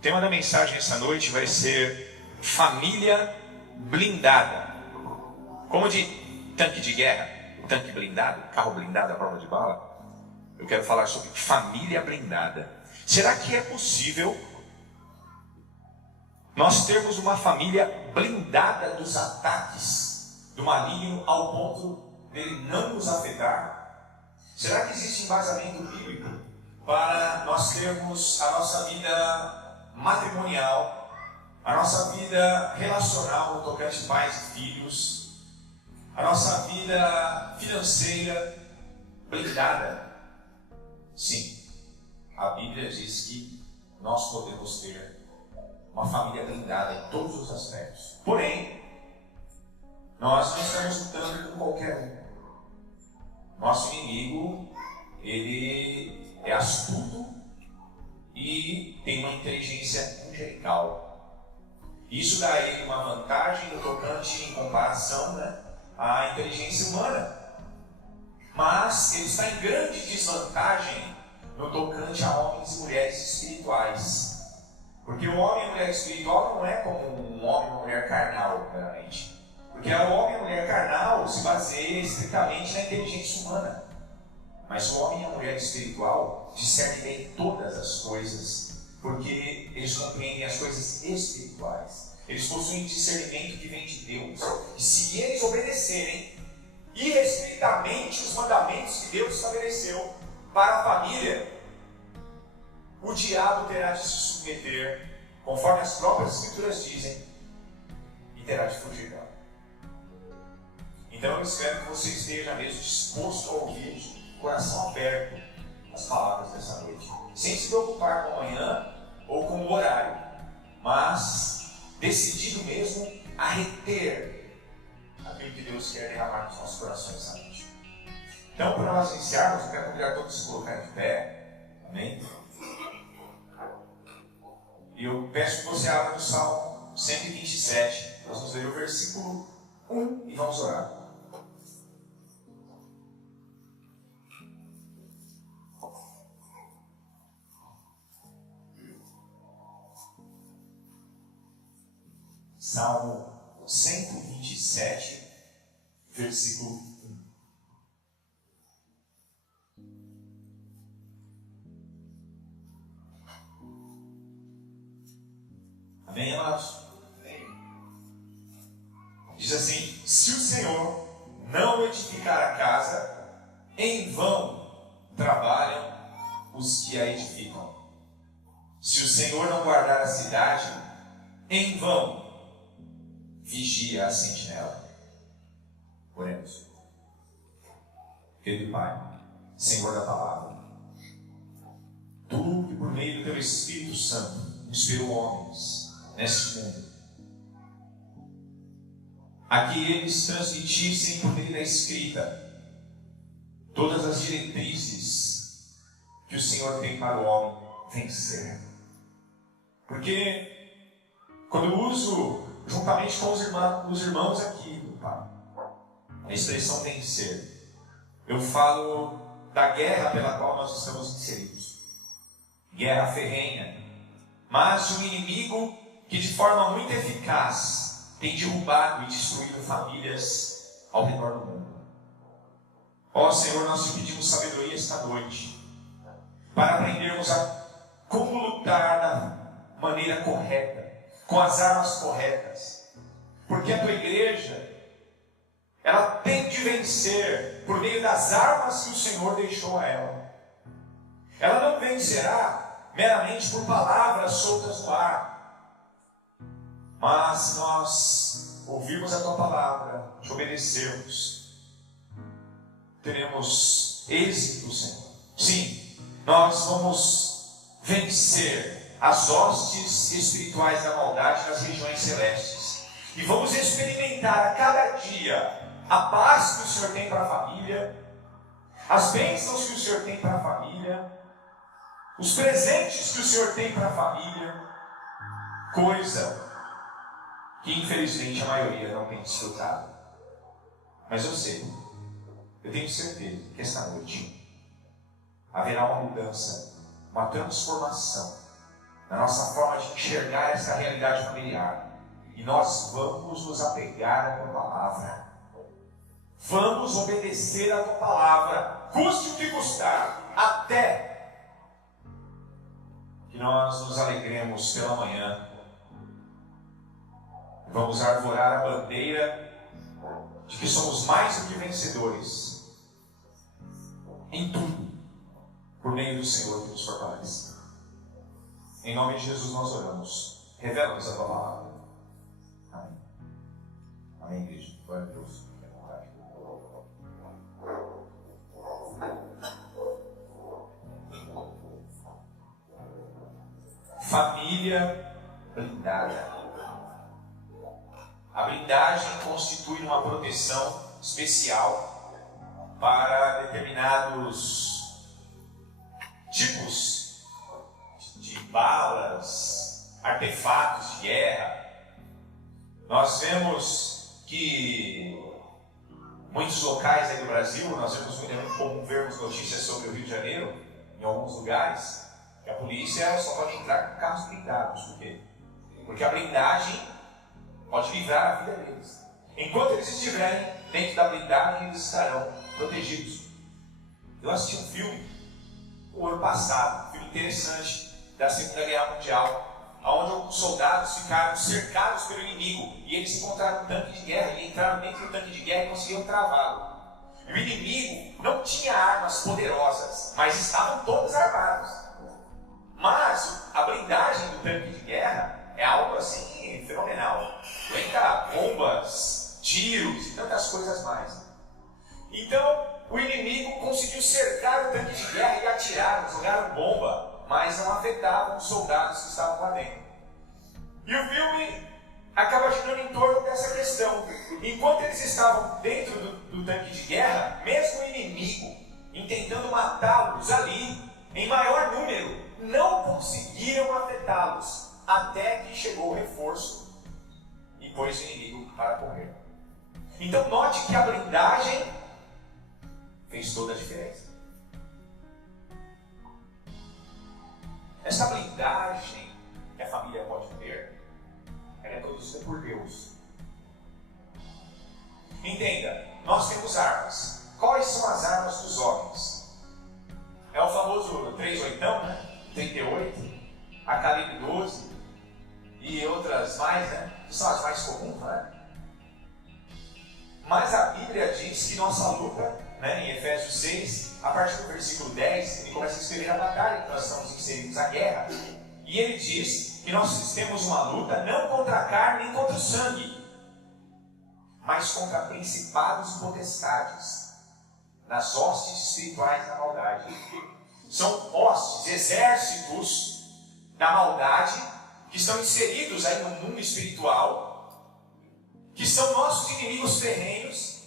tema da mensagem essa noite vai ser família blindada. Como de tanque de guerra, tanque blindado, carro blindado à prova de bala, eu quero falar sobre família blindada. Será que é possível nós termos uma família blindada dos ataques do maligno ao ponto dele não nos afetar? Será que existe embasamento bíblico para nós termos a nossa vida matrimonial, a nossa vida relacional no tocante pais e filhos, a nossa vida financeira blindada? Sim, a Bíblia diz que nós podemos ter uma família blindada em todos os aspectos. Porém, nós não estamos lutando com qualquer um. Nosso inimigo, ele é astuto e tem uma inteligência angelical. Isso dá a ele uma vantagem no tocante em comparação, à inteligência humana. Mas ele está em grande desvantagem no tocante a homens e mulheres espirituais. Porque o homem e a mulher espiritual não é como um homem e uma mulher carnal, realmente. Porque o homem e a mulher carnal se baseia estritamente na inteligência humana. Mas o homem e a mulher espiritual discernem bem todas as coisas, porque eles compreendem as coisas espirituais. Eles possuem discernimento que vem de Deus. E se eles obedecerem irrestritamente os mandamentos que Deus estabeleceu para a família, o diabo terá de se submeter, conforme as próprias escrituras dizem, e terá de fugir dela. Então eu espero que você esteja mesmo disposto a ouvir, coração aberto, as palavras dessa noite, sem se preocupar com amanhã ou com o horário, mas decidido mesmo a reter aquilo que Deus quer derramar nos nossos corações essa noite. Então, para nós iniciarmos, eu quero convidar todos a se colocarem de pé. Amém? E eu peço que você abra no Salmo 127. Nós vamos ler o versículo 1 e vamos orar. Salmo 127, versículo 1. Amém, amados? Amém. Diz assim: se o Senhor não edificar a casa, em vão trabalham os que a edificam. Se o Senhor não guardar a cidade, em vão vigia a sentinela. Oremos. Querido Pai, Senhor da palavra, Tu que por meio do Teu Espírito Santo inspirou homens neste mundo, a que eles transmitissem por meio da escrita todas as diretrizes que o Senhor tem para o homem vencer. Porque quando eu uso juntamente com os irmãos aqui, Pai, a expressão vencer, eu falo da guerra pela qual nós estamos inseridos. Guerra ferrenha, mas de um inimigo que de forma muito eficaz tem derrubado e destruído famílias ao redor do mundo. Ó Senhor, nós te pedimos sabedoria esta noite, para aprendermos a como lutar da maneira correta, com as armas corretas. Porque a tua igreja, ela tem de vencer por meio das armas que o Senhor deixou a ela. Ela não vencerá meramente por palavras soltas no ar, mas nós ouvirmos a tua palavra, te obedecermos, teremos êxito, Senhor. Sim, nós vamos vencer as hostes espirituais da maldade nas regiões celestes. E vamos experimentar a cada dia a paz que o Senhor tem para a família, as bênçãos que o Senhor tem para a família, os presentes que o Senhor tem para a família, coisa que infelizmente a maioria não tem desfrutado. Mas eu sei, eu tenho certeza que esta noite haverá uma mudança, uma transformação na nossa forma de enxergar essa realidade familiar. E nós vamos nos apegar à tua palavra. Vamos obedecer à tua palavra, custe o que custar, até que nós nos alegremos pela manhã. Vamos arvorar a bandeira de que somos mais do que vencedores em tudo, por meio do Senhor que nos fortalece. Em nome de Jesus nós oramos. Revela-nos a tua palavra. Amém. Amém, igreja. Glória a Deus. Família blindada. A blindagem constitui uma proteção especial para determinados tipos de balas, artefatos de guerra. Nós vemos que muitos locais aí do Brasil, nós vemos muito comum vermos notícias sobre o Rio de Janeiro, em alguns lugares, que a polícia só pode entrar com carros blindados. Por quê? Porque a blindagem pode livrar a vida deles. Enquanto eles estiverem dentro da blindagem, eles estarão protegidos. Eu assisti um filme o ano passado, um filme interessante da Segunda Guerra Mundial, onde alguns soldados ficaram cercados pelo inimigo e eles encontraram um tanque de guerra e entraram dentro do tanque de guerra e conseguiram travá-lo. E o inimigo não tinha armas poderosas, mas estavam todos armados. Mas a blindagem do tanque de guerra é algo assim fenomenal. Aguenta bombas, tiros e tantas coisas mais. Então, o inimigo conseguiu cercar o tanque de guerra e atiraram, jogaram bomba, mas não afetavam os soldados que estavam lá dentro. E o filme acaba girando em torno dessa questão. Enquanto eles estavam dentro do tanque de guerra, mesmo o inimigo, intentando matá-los ali, em maior número, não conseguiram afetá-los, até que chegou o reforço e pôs o inimigo para correr. Então note que a blindagem fez toda a diferença. Essa blindagem que a família pode ter, ela é produzida por Deus. Entenda, nós temos armas. Quais são as armas dos homens? É o famoso 38, né? 38, a calibre 12 e outras mais, né? Que são as mais comuns, né? Mas a Bíblia diz que nossa luta, né, em Efésios 6, a partir do versículo 10, ele começa a escrever a batalha que nós estamos inseridos, a guerra. E ele diz que nós temos uma luta não contra a carne nem contra o sangue, mas contra principados e potestades, nas hostes espirituais da maldade. São hostes, exércitos da maldade que estão inseridos aí no mundo espiritual, que são nossos inimigos terrenos,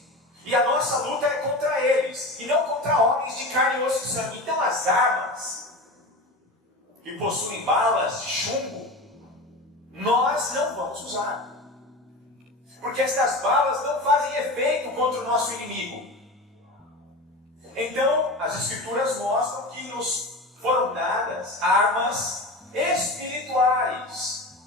e a nossa luta é contra eles, e não contra homens de carne, osso e sangue. Então as armas que possuem balas de chumbo, nós não vamos usar, porque estas balas não fazem efeito contra o nosso inimigo. Então, as Escrituras mostram que nos foram dadas armas espirituais.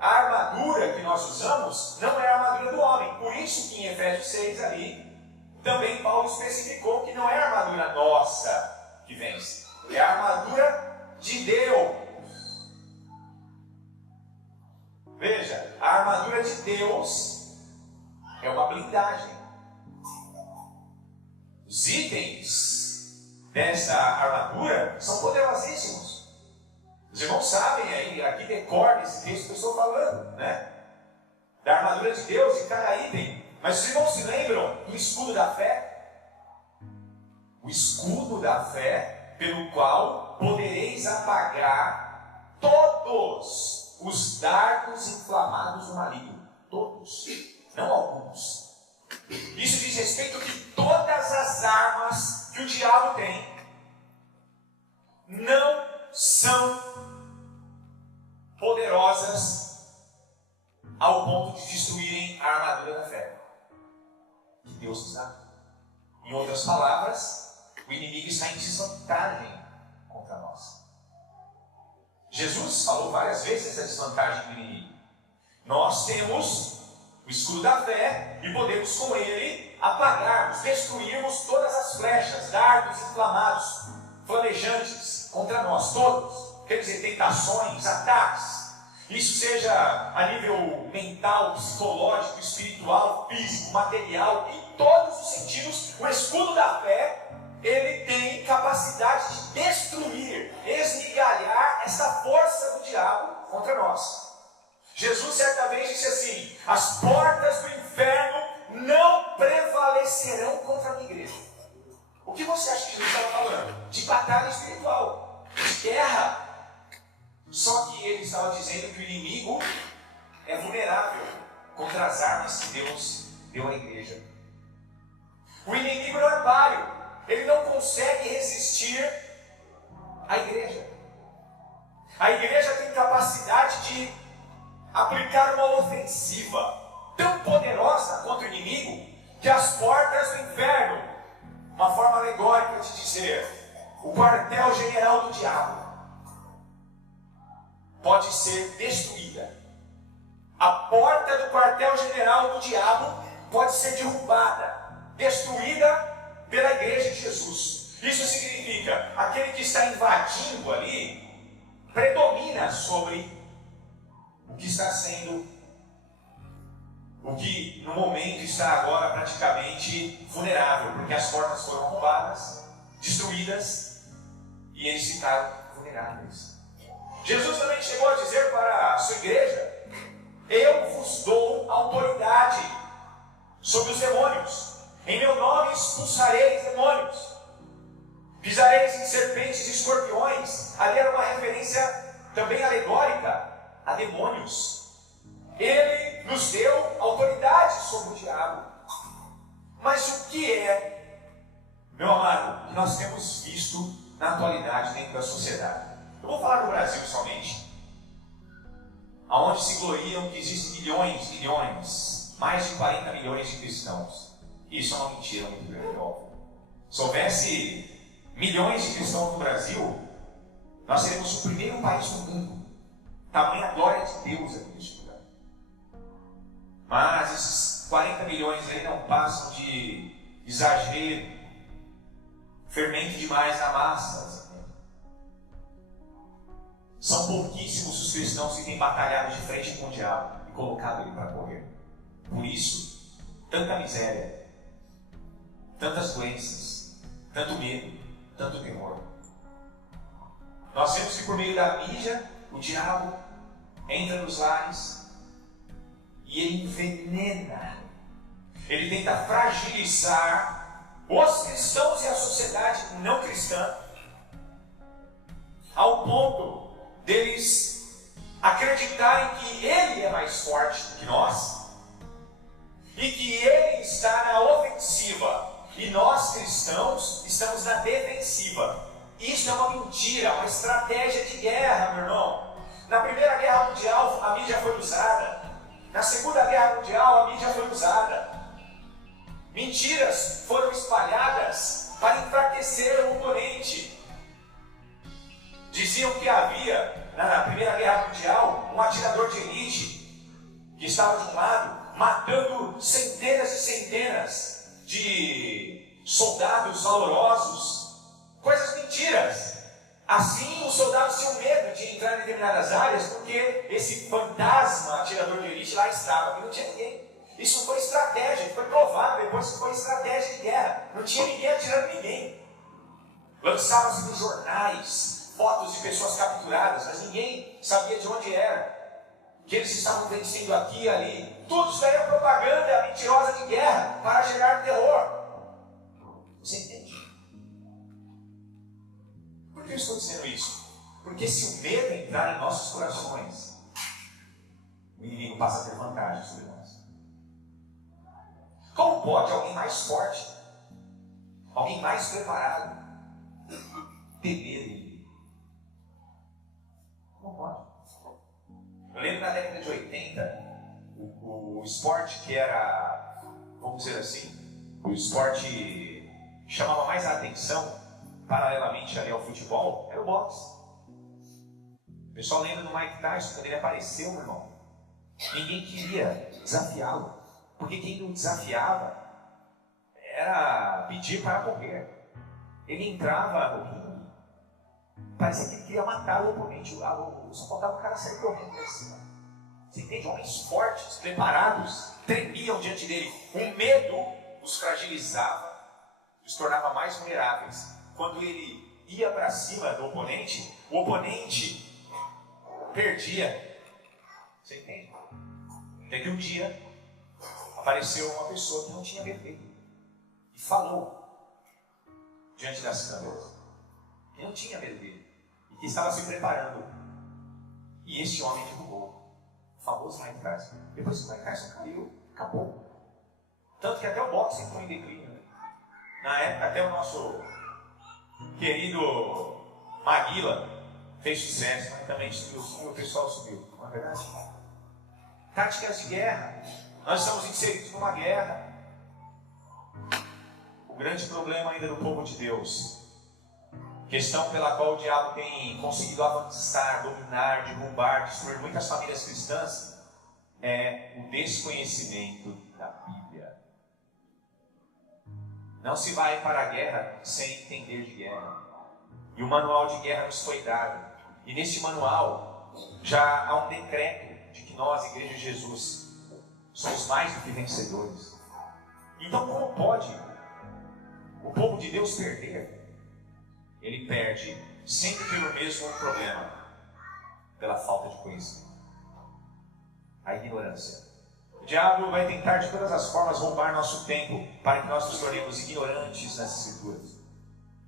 A armadura que nós usamos não é a armadura do homem. Por isso que em Efésios 6 ali, também Paulo especificou que não é a armadura nossa que vence. É a armadura de Deus. Veja, a armadura de Deus é uma blindagem. Os itens dessa armadura são poderosíssimos. Os irmãos sabem aí, aqui decorre esse texto que eu estou falando, né? Da armadura de Deus, de cada item. Mas os irmãos se lembram do escudo da fé? O escudo da fé, pelo qual podereis apagar todos os dardos inflamados do maligno. Todos, não alguns. Isso diz respeito que todas as armas que o diabo tem não são poderosas ao ponto de destruírem a armadura da fé que Deus nos dá. Em outras palavras, o inimigo está em desvantagem contra nós. Jesus falou várias vezes essa desvantagem do inimigo. Nós temos o escudo da fé e podemos com ele apagarmos, destruirmos todas as flechas, dardos inflamados, flamejantes contra nós todos. Quer dizer, tentações, ataques. Isso seja a nível mental, psicológico, espiritual, físico, material, em todos os sentidos. O escudo da fé, ele tem capacidade de destruir, esmigalhar essa força do diabo contra nós. Jesus certa vez disse assim: as portas do inferno não prevalecerão contra a minha igreja. O que você acha que Jesus estava falando? De batalha espiritual, de guerra. Só que ele estava dizendo que o inimigo é vulnerável contra as armas que Deus deu à igreja. O inimigo não é páreo, ele não consegue resistir à igreja. A igreja tem capacidade de aplicar uma ofensiva tão poderosa contra o inimigo que as portas do inferno, uma forma alegórica de dizer, o quartel-general do diabo, pode ser destruída. A porta do quartel-general do diabo pode ser derrubada, destruída pela igreja de Jesus. Isso significa, aquele que está invadindo ali, predomina sobre o que está sendo, o que no momento está agora praticamente vulnerável, porque as portas foram roubadas, destruídas, e eles ficaram vulneráveis. Jesus também chegou a dizer para a sua igreja: eu vos dou autoridade sobre os demônios, em meu nome expulsareis demônios, pisareis em serpentes e escorpiões. Ali era uma referência também alegórica a demônios. Ele nos deu autoridade sobre o diabo. Mas o que é, meu amado, que nós temos visto na atualidade dentro da sociedade? Eu vou falar do Brasil somente, onde se gloriam que existem milhões, mais de 40 milhões de cristãos. Isso é uma mentira muito grande, óbvio. Se houvesse milhões de cristãos no Brasil, nós seríamos o primeiro país do mundo. Tamanha glória de Deus aqui neste lugar. Mas esses 40 milhões aí não passam de exagero, fermento demais na massa. São pouquíssimos os cristãos que têm batalhado de frente com o diabo e colocado ele para correr. Por isso, tanta miséria, tantas doenças, tanto medo, tanto temor. Nós vemos que por meio da mídia, o diabo entra nos lares e ele envenena. Ele tenta fragilizar os cristãos e a sociedade não cristã, ao ponto deles acreditarem que ele é mais forte do que nós e que ele está na ofensiva e nós cristãos estamos na defensiva. Isso é uma mentira, uma estratégia de guerra, meu irmão. Na Primeira Guerra Mundial a mídia foi usada, na Segunda Guerra Mundial a mídia foi usada. Mentiras foram espalhadas para enfraquecer o oponente. Diziam que havia, na Primeira Guerra Mundial, um atirador de elite que estava de um lado, matando centenas e centenas de soldados valorosos. Coisas mentiras. Assim, os soldados tinham medo de entrar em determinadas áreas, porque esse fantasma atirador de elite lá estava, e não tinha ninguém. Isso foi estratégia, foi provado depois que foi estratégia de guerra. Não tinha ninguém atirando ninguém. Lançavam-se nos jornais fotos de pessoas capturadas, mas ninguém sabia de onde era, que eles estavam vencendo aqui e ali. Tudo isso daí é propaganda mentirosa de guerra para gerar terror. Você entende? Por que eu estou dizendo isso? Porque se o medo entrar em nossos corações, o inimigo passa a ter vantagem sobre nós. Como pode alguém mais forte, alguém mais preparado, ter medo? Como pode? Eu lembro na década de 80, o esporte que era, vamos dizer assim, o esporte que chamava mais a atenção, paralelamente ali ao futebol, era o boxe. O pessoal lembra do Mike Tyson, quando ele apareceu, meu irmão. Ninguém queria desafiá-lo. Porque quem não desafiava era pedir para morrer. Ele entrava no ringue, parecia que ele queria matar o oponente. Só faltava o cara sair correndo por cima. Você entende? Homens fortes, preparados, tremiam diante dele. O medo os fragilizava, os tornava mais vulneráveis. Quando ele ia para cima do oponente, o oponente perdia. Você entende? Até que um dia apareceu uma pessoa que não tinha medo dele e falou diante das câmeras que não tinha medo dele e que estava se preparando. E esse homem derrubou o famoso Mike Tyson. Depois que o Mike Tyson caiu, acabou. Tanto que até o boxe entrou em declínio. Né? Na época, até o nosso querido Maguila fez sucesso, mas também subiu, o pessoal subiu. Não é verdade? Táticas de guerra. Nós estamos inseridos numa guerra. O grande problema ainda do povo de Deus, questão pela qual o diabo tem conseguido avançar, dominar, derrubar, destruir muitas famílias cristãs, é o desconhecimento da Bíblia. Não se vai para a guerra sem entender de guerra. E o manual de guerra nos foi dado. E neste manual já há um decreto de que nós, Igreja de Jesus, somos mais do que vencedores. Então, como pode o povo de Deus perder? Ele perde sempre pelo mesmo problema, pela falta de conhecimento, a ignorância. O diabo vai tentar de todas as formas roubar nosso tempo para que nós nos tornemos ignorantes nas Escrituras.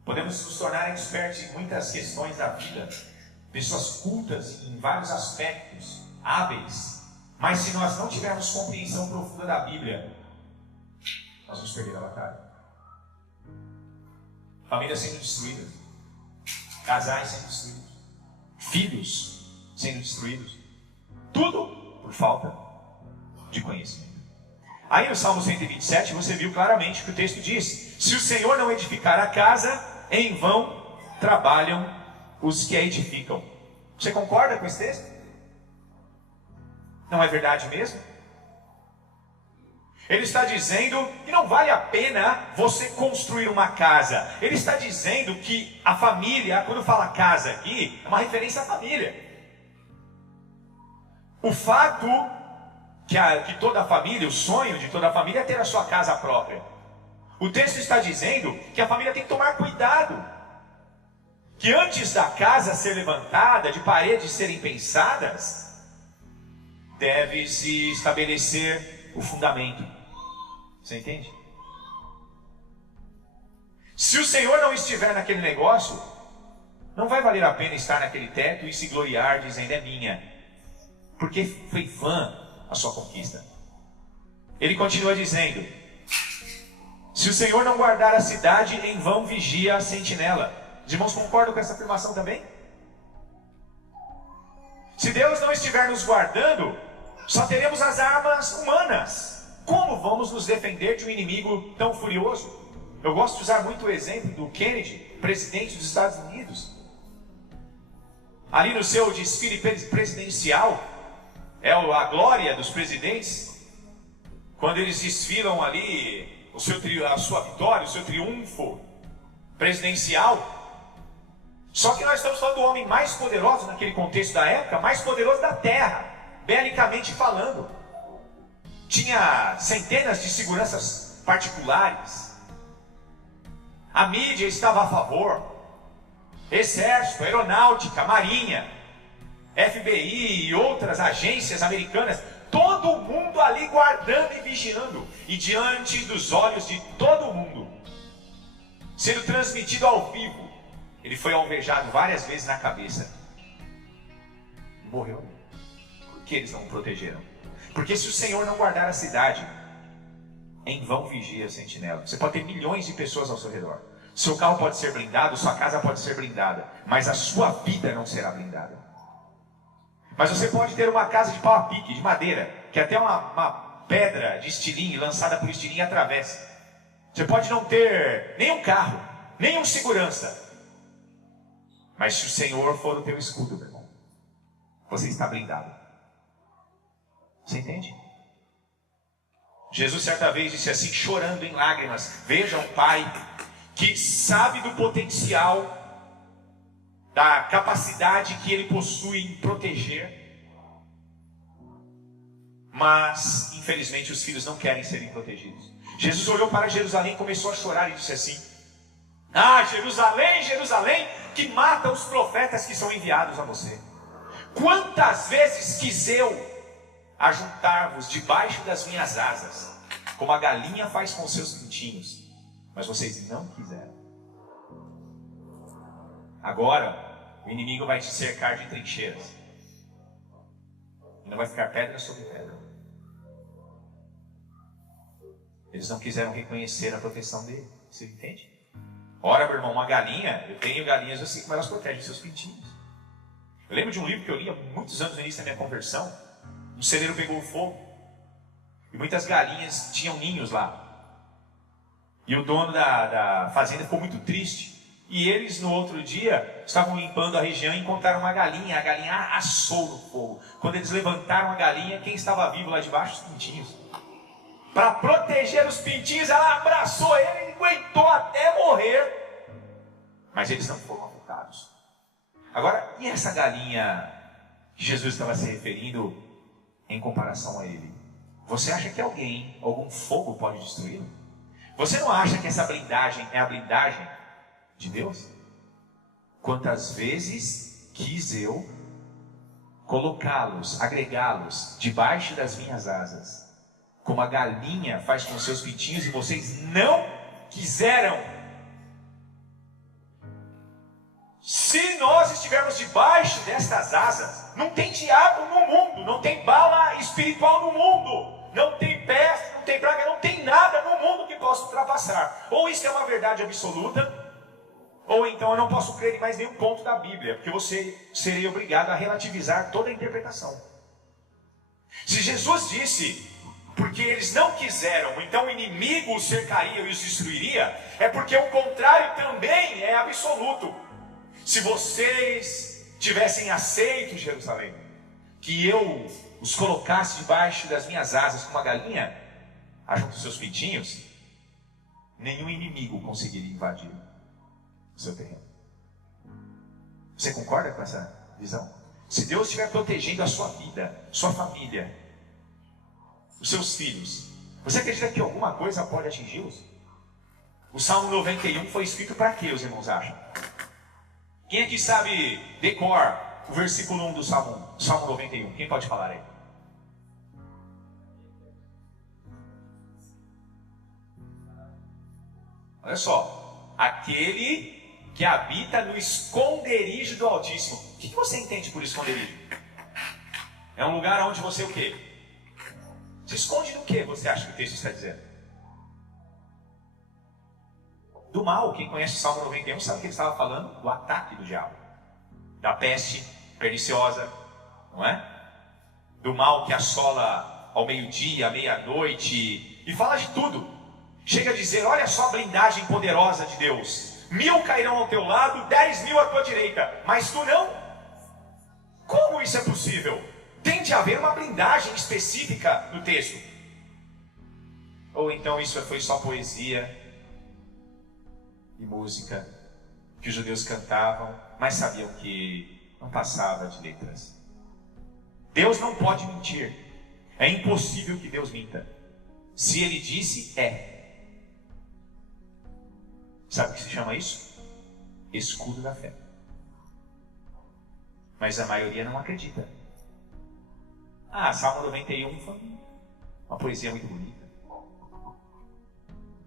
Podemos nos tornar expertos em muitas questões da vida, pessoas cultas em vários aspectos, hábeis, mas se nós não tivermos compreensão profunda da Bíblia, nós vamos perder a batalha. Famílias sendo destruídas, casais sendo destruídos, filhos sendo destruídos, tudo por falta de conhecimento. Aí no Salmo 127 você viu claramente que o texto diz: se o Senhor não edificar a casa, em vão trabalham os que a edificam. Você concorda com esse texto? Não é verdade mesmo? Ele está dizendo que não vale a pena você construir uma casa. Ele está dizendo que a família, quando fala casa aqui, é uma referência à família. O fato que toda a família, o sonho de toda a família é ter a sua casa própria. O texto está dizendo que a família tem que tomar cuidado. Que antes da casa ser levantada, de paredes serem pensadas, deve-se estabelecer o fundamento. Você entende? Se o Senhor não estiver naquele negócio, não vai valer a pena estar naquele teto e se gloriar dizendo é minha, porque foi vã a sua conquista. Ele continua dizendo: se o Senhor não guardar a cidade, em vão vigia a sentinela. Os irmãos concordam com essa afirmação também? Se Deus não estiver nos guardando, só teremos as armas humanas. Como vamos nos defender de um inimigo tão furioso? Eu gosto de usar muito o exemplo do Kennedy, presidente dos Estados Unidos. Ali no seu desfile presidencial, é a glória dos presidentes, quando eles desfilam ali a sua vitória, o seu triunfo presidencial. Só que nós estamos falando do homem mais poderoso naquele contexto da época, mais poderoso da terra, belicamente falando. Tinha centenas de seguranças particulares. A mídia estava a favor. Exército, aeronáutica, marinha, FBI e outras agências americanas. Todo mundo ali guardando e vigiando. E diante dos olhos de todo mundo, sendo transmitido ao vivo, ele foi alvejado várias vezes na cabeça. E morreu. Por que eles não o protegeram? Porque se o Senhor não guardar a cidade, em vão vigia a sentinela. Você pode ter milhões de pessoas ao seu redor. Seu carro pode ser blindado, sua casa pode ser blindada, mas a sua vida não será blindada. Mas você pode ter uma casa de pau a pique, de madeira, que até uma pedra de estilingue, lançada por estilingue, atravessa. Você pode não ter nenhum carro, nenhum segurança. Mas se o Senhor for o teu escudo, meu irmão, você está blindado. Você entende? Jesus certa vez disse assim, chorando em lágrimas: veja um pai que sabe do potencial, da capacidade que ele possui em proteger, mas infelizmente os filhos não querem serem protegidos. Jesus olhou para Jerusalém e começou a chorar e disse assim: ah, Jerusalém, Jerusalém, que mata os profetas que são enviados a você. Quantas vezes quis eu ajuntar-vos debaixo das minhas asas, como a galinha faz com os seus pintinhos, mas vocês não quiseram. Agora o inimigo vai te cercar de trincheiras e não vai ficar pedra sobre pedra. Eles não quiseram reconhecer a proteção dele. Você entende? Ora, meu irmão, uma galinha, eu tenho galinhas, eu sei como elas protegem seus pintinhos. Eu lembro de um livro que eu li há muitos anos no início da minha conversão. Um celeiro pegou fogo e muitas galinhas tinham ninhos lá. E o dono da fazenda ficou muito triste. E eles no outro dia estavam limpando a região e encontraram uma galinha. A galinha assou no fogo. Quando eles levantaram a galinha, quem estava vivo lá debaixo? Os pintinhos. Para proteger os pintinhos, ela abraçou ele e aguentou até morrer. Mas eles não foram afetados. Agora, e essa galinha que Jesus estava se referindo em comparação a ele? Você acha que algum fogo pode destruí-lo? Você não acha que essa blindagem é a blindagem de Deus? Quantas vezes quis eu colocá-los, agregá-los debaixo das minhas asas, como a galinha faz com seus pintinhos, e vocês não quiseram. Se nós estivermos debaixo destas asas, não tem diabo no mundo, não tem bala espiritual no mundo, não tem peste, não tem praga, não tem nada no mundo que possa ultrapassar. Ou isso é uma verdade absoluta, ou então eu não posso crer em mais nenhum ponto da Bíblia, porque você seria obrigado a relativizar toda a interpretação. Se Jesus disse, porque eles não quiseram, então o inimigo os cercaria e os destruiria, é porque o contrário também é absoluto. Se vocês tivessem aceito, Jerusalém, que eu os colocasse debaixo das minhas asas como a galinha, junto aos seus pintinhos, nenhum inimigo conseguiria invadir o seu terreno. Você concorda com essa visão? Se Deus estiver protegendo a sua vida, sua família, os seus filhos, você acredita que alguma coisa pode atingi-los? O Salmo 91 foi escrito para quê, os irmãos acham? Quem aqui sabe decor o versículo 1 do Salmo 91? Quem pode falar aí? Olha só. Aquele que habita no esconderijo do Altíssimo. O que você entende por esconderijo? É um lugar onde você o quê? Se esconde do que você acha que o texto está dizendo? Do mal. Quem conhece o Salmo 91 sabe que ele estava falando do ataque do diabo, da peste perniciosa, não é? Do mal que assola ao meio-dia, à meia-noite, e fala de tudo. Chega a dizer, olha só a blindagem poderosa de Deus: 1000 cairão ao teu lado, 10.000 à tua direita, mas tu não. Como isso é possível? Tem de haver uma blindagem específica no texto. Ou então isso foi só poesia e música que os judeus cantavam, mas sabiam que não passava de letras. Deus não pode mentir. É impossível que Deus minta. Se Ele disse, é. Sabe o que se chama isso? Escudo da fé. Mas a maioria não acredita. Salmo 91 foi uma poesia muito bonita.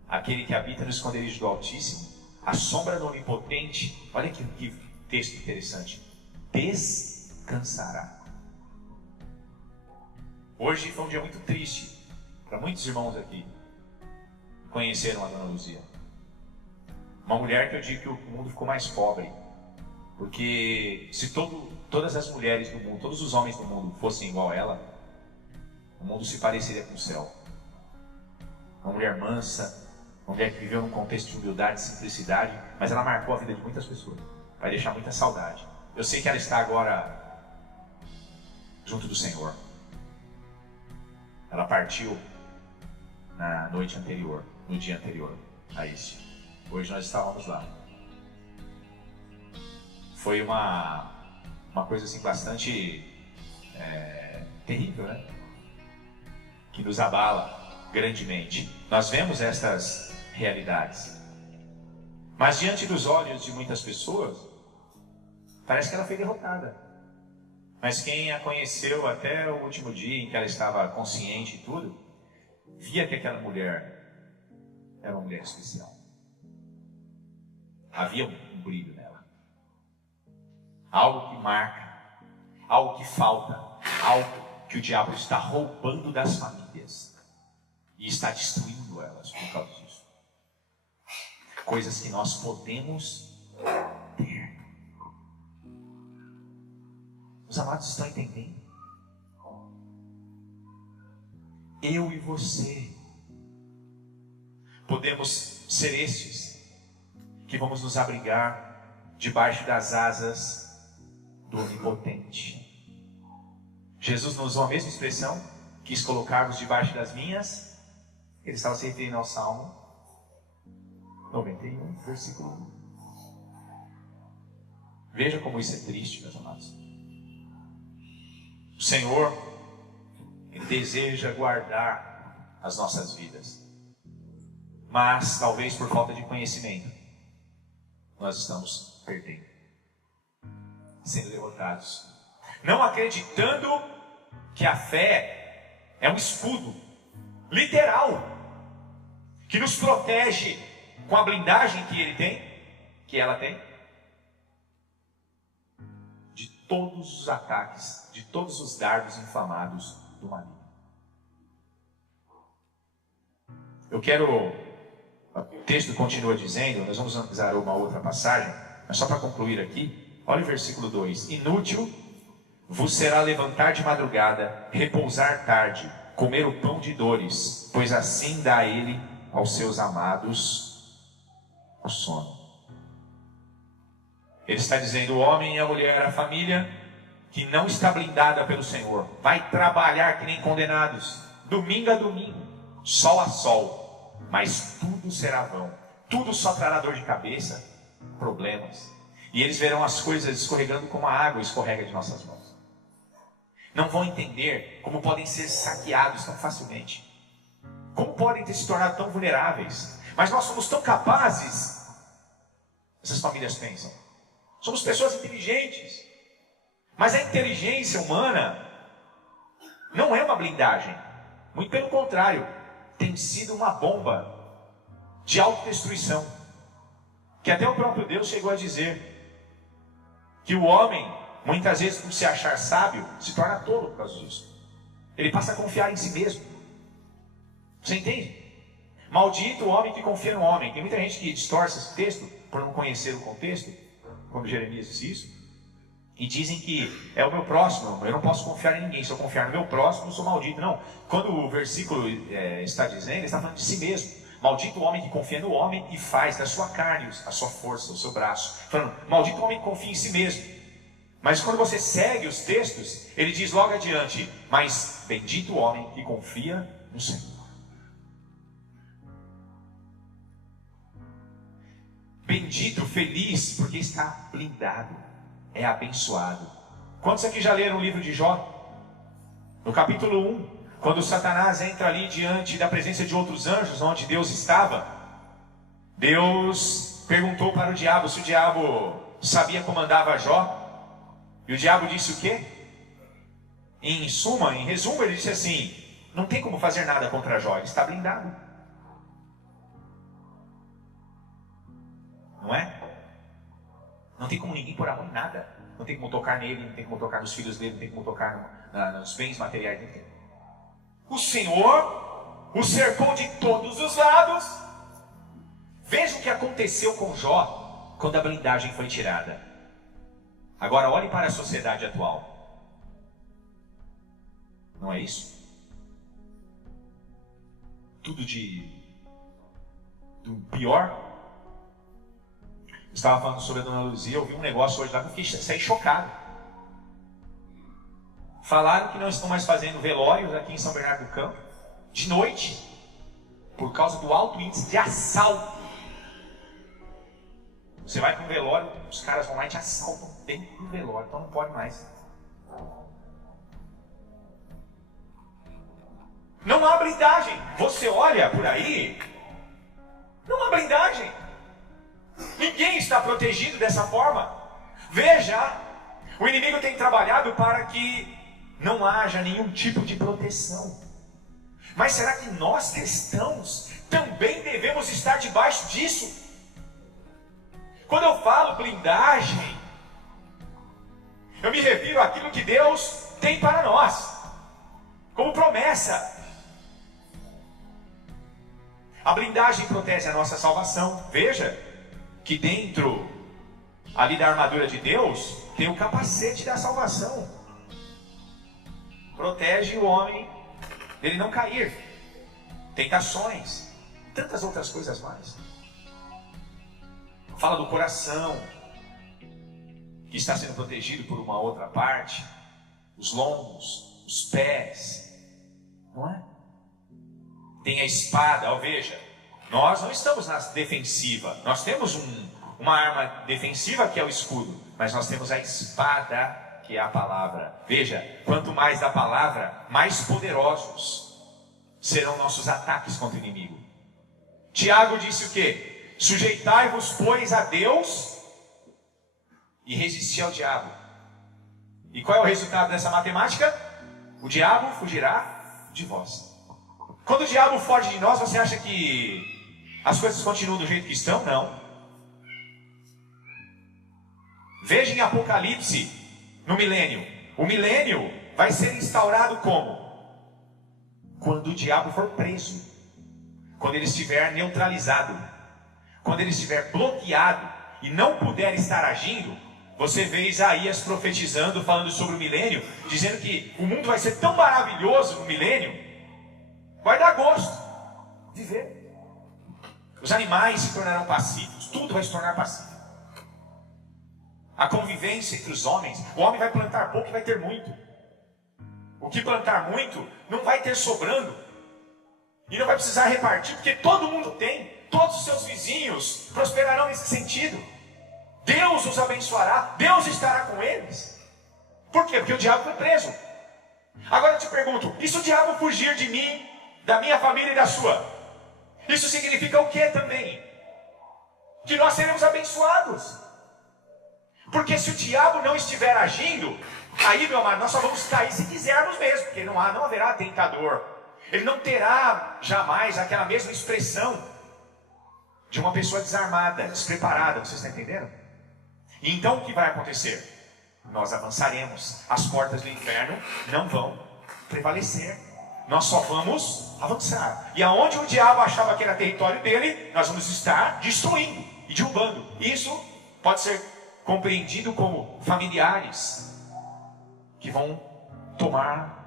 Aquele que habita no esconderijo do Altíssimo, a sombra do Onipotente, olha que texto interessante, descansará. Hoje foi um dia muito triste para muitos irmãos aqui que conheceram a Dona Luzia. Uma mulher que eu digo que o mundo ficou mais pobre, porque se todas as mulheres do mundo, todos os homens do mundo fossem igual a ela, o mundo se pareceria com o céu. Uma mulher mansa, uma mulher que viveu num contexto de humildade e simplicidade, mas ela marcou a vida de muitas pessoas, vai deixar muita saudade. Eu sei que ela está agora junto do Senhor. Ela partiu na noite anterior, no dia anterior a este. Hoje nós estávamos lá. Foi uma coisa assim bastante terrível, né? Que nos abala grandemente. Nós vemos estas realidades. Mas diante dos olhos de muitas pessoas, parece que ela foi derrotada. Mas quem a conheceu até o último dia em que ela estava consciente e tudo, via que aquela mulher era uma mulher especial. Havia um brilho nela. Algo que marca, algo que falta, algo que o diabo está roubando das famílias e está destruindo elas por causa disso. Coisas que nós podemos ter. Os amados estão entendendo? Eu e você podemos ser estes que vamos nos abrigar debaixo das asas do Onipotente. Jesus nos usou a mesma expressão, quis colocar-vos debaixo das minhas. Ele estava se referindo ao Salmo 91, versículo 1. Veja como isso é triste, meus amados. O Senhor, Ele deseja guardar as nossas vidas. Mas, talvez por falta de conhecimento, nós estamos perdendo, sendo derrotados. Não acreditando que a fé é um escudo literal que nos protege com a blindagem que ela tem, de todos os ataques, de todos os dardos inflamados do maligno. O texto continua dizendo, nós vamos analisar uma outra passagem, mas só para concluir aqui, olha o versículo 2: inútil vos será levantar de madrugada, repousar tarde, comer o pão de dores, pois assim dá ele aos seus amados o sono. Ele está dizendo, o homem e a mulher, a família, que não está blindada pelo Senhor, vai trabalhar que nem condenados, domingo a domingo, sol a sol, mas tudo será vão, tudo só trará dor de cabeça, problemas, e eles verão as coisas escorregando como a água escorrega de nossas mãos. Não vão entender como podem ser saqueados tão facilmente, como podem ter se tornado tão vulneráveis. Mas nós somos tão capazes, essas famílias pensam, somos pessoas inteligentes, mas a inteligência humana não é uma blindagem, muito pelo contrário, tem sido uma bomba de autodestruição, que até o próprio Deus chegou a dizer que o homem, muitas vezes, por se achar sábio, se torna tolo por causa disso. Ele passa a confiar em si mesmo. Você entende? Maldito o homem que confia no homem. Tem muita gente que distorce esse texto por não conhecer o contexto, quando Jeremias disse isso, e dizem que é o meu próximo, eu não posso confiar em ninguém. Se eu confiar no meu próximo, eu sou maldito. Não, quando o versículo está dizendo, ele está falando de si mesmo. Maldito o homem que confia no homem e faz da sua carne a sua força, o seu braço. Falando, maldito o homem que confia em si mesmo. Mas quando você segue os textos, ele diz logo adiante, mas bendito o homem que confia no Senhor. Bendito, feliz, porque está blindado, é abençoado. Quantos aqui já leram o livro de Jó? No capítulo 1, quando Satanás entra ali diante da presença de outros anjos, onde Deus estava, Deus perguntou para o diabo se o diabo sabia como andava Jó. E o diabo disse o quê? Em resumo, ele disse assim, não tem como fazer nada contra Jó, ele está blindado. Não é? Não tem como ninguém pôr a mão em nada. Não tem como tocar nele, não tem como tocar nos filhos dele, não tem como tocar nos bens materiais dele. O Senhor o cercou de todos os lados. Veja o que aconteceu com Jó quando a blindagem foi tirada. Agora olhe para a sociedade atual. Não é isso? Tudo do pior. Estava falando sobre a Dona Luzia, eu vi um negócio hoje lá que eu saí chocado. Falaram que não estão mais fazendo velórios aqui em São Bernardo do Campo, de noite, por causa do alto índice de assalto. Você vai para um velório, os caras vão lá e te assaltam dentro do velório, então não pode mais. Não há blindagem. Você olha por aí, não há blindagem. Ninguém está protegido dessa forma. Veja, o inimigo tem trabalhado para que não haja nenhum tipo de proteção. Mas será que nós cristãos também devemos estar debaixo disso? Quando eu falo blindagem, eu me refiro àquilo que Deus tem para nós, como promessa. A blindagem protege a nossa salvação. Veja que dentro ali da armadura de Deus tem o capacete da salvação. Protege o homem dele não cair. Tentações, tantas outras coisas mais. Fala do coração, que está sendo protegido por uma outra parte, os lombos, os pés, não é? Tem a espada, veja, nós não estamos na defensiva, nós temos uma arma defensiva que é o escudo, mas nós temos a espada que é a palavra. Veja, quanto mais da palavra, mais poderosos serão nossos ataques contra o inimigo. Tiago disse o quê? Sujeitai-vos, pois, a Deus e resisti ao diabo. E qual é o resultado dessa matemática? O diabo fugirá de vós. Quando o diabo foge de nós, você acha que as coisas continuam do jeito que estão? Não. Veja em Apocalipse, no milênio. O milênio vai ser instaurado como? Quando o diabo for preso. Quando ele estiver neutralizado. Quando ele estiver bloqueado e não puder estar agindo. Você vê Isaías profetizando, falando sobre o milênio, dizendo que o mundo vai ser tão maravilhoso no milênio, vai dar gosto de ver. Os animais se tornarão pacíficos, tudo vai se tornar pacífico. A convivência entre os homens, o homem vai plantar pouco e vai ter muito. O que plantar muito não vai ter sobrando. E não vai precisar repartir, porque todo mundo tem. Todos os seus vizinhos prosperarão nesse sentido. Deus os abençoará, Deus estará com eles. Por quê? Porque o diabo foi preso. Agora eu te pergunto, e se o diabo fugir de mim, da minha família e da sua? Isso significa o que também? Que nós seremos abençoados. Porque se o diabo não estiver agindo, aí, meu amado, nós só vamos cair se quisermos mesmo, porque não haverá tentador. Ele não terá jamais aquela mesma expressão de uma pessoa desarmada, despreparada, vocês estão entendendo? E então o que vai acontecer? Nós avançaremos, as portas do inferno não vão prevalecer, nós só vamos avançar. E aonde o diabo achava que era território dele, nós vamos estar destruindo e derrubando. Isso pode ser compreendido como familiares que vão tomar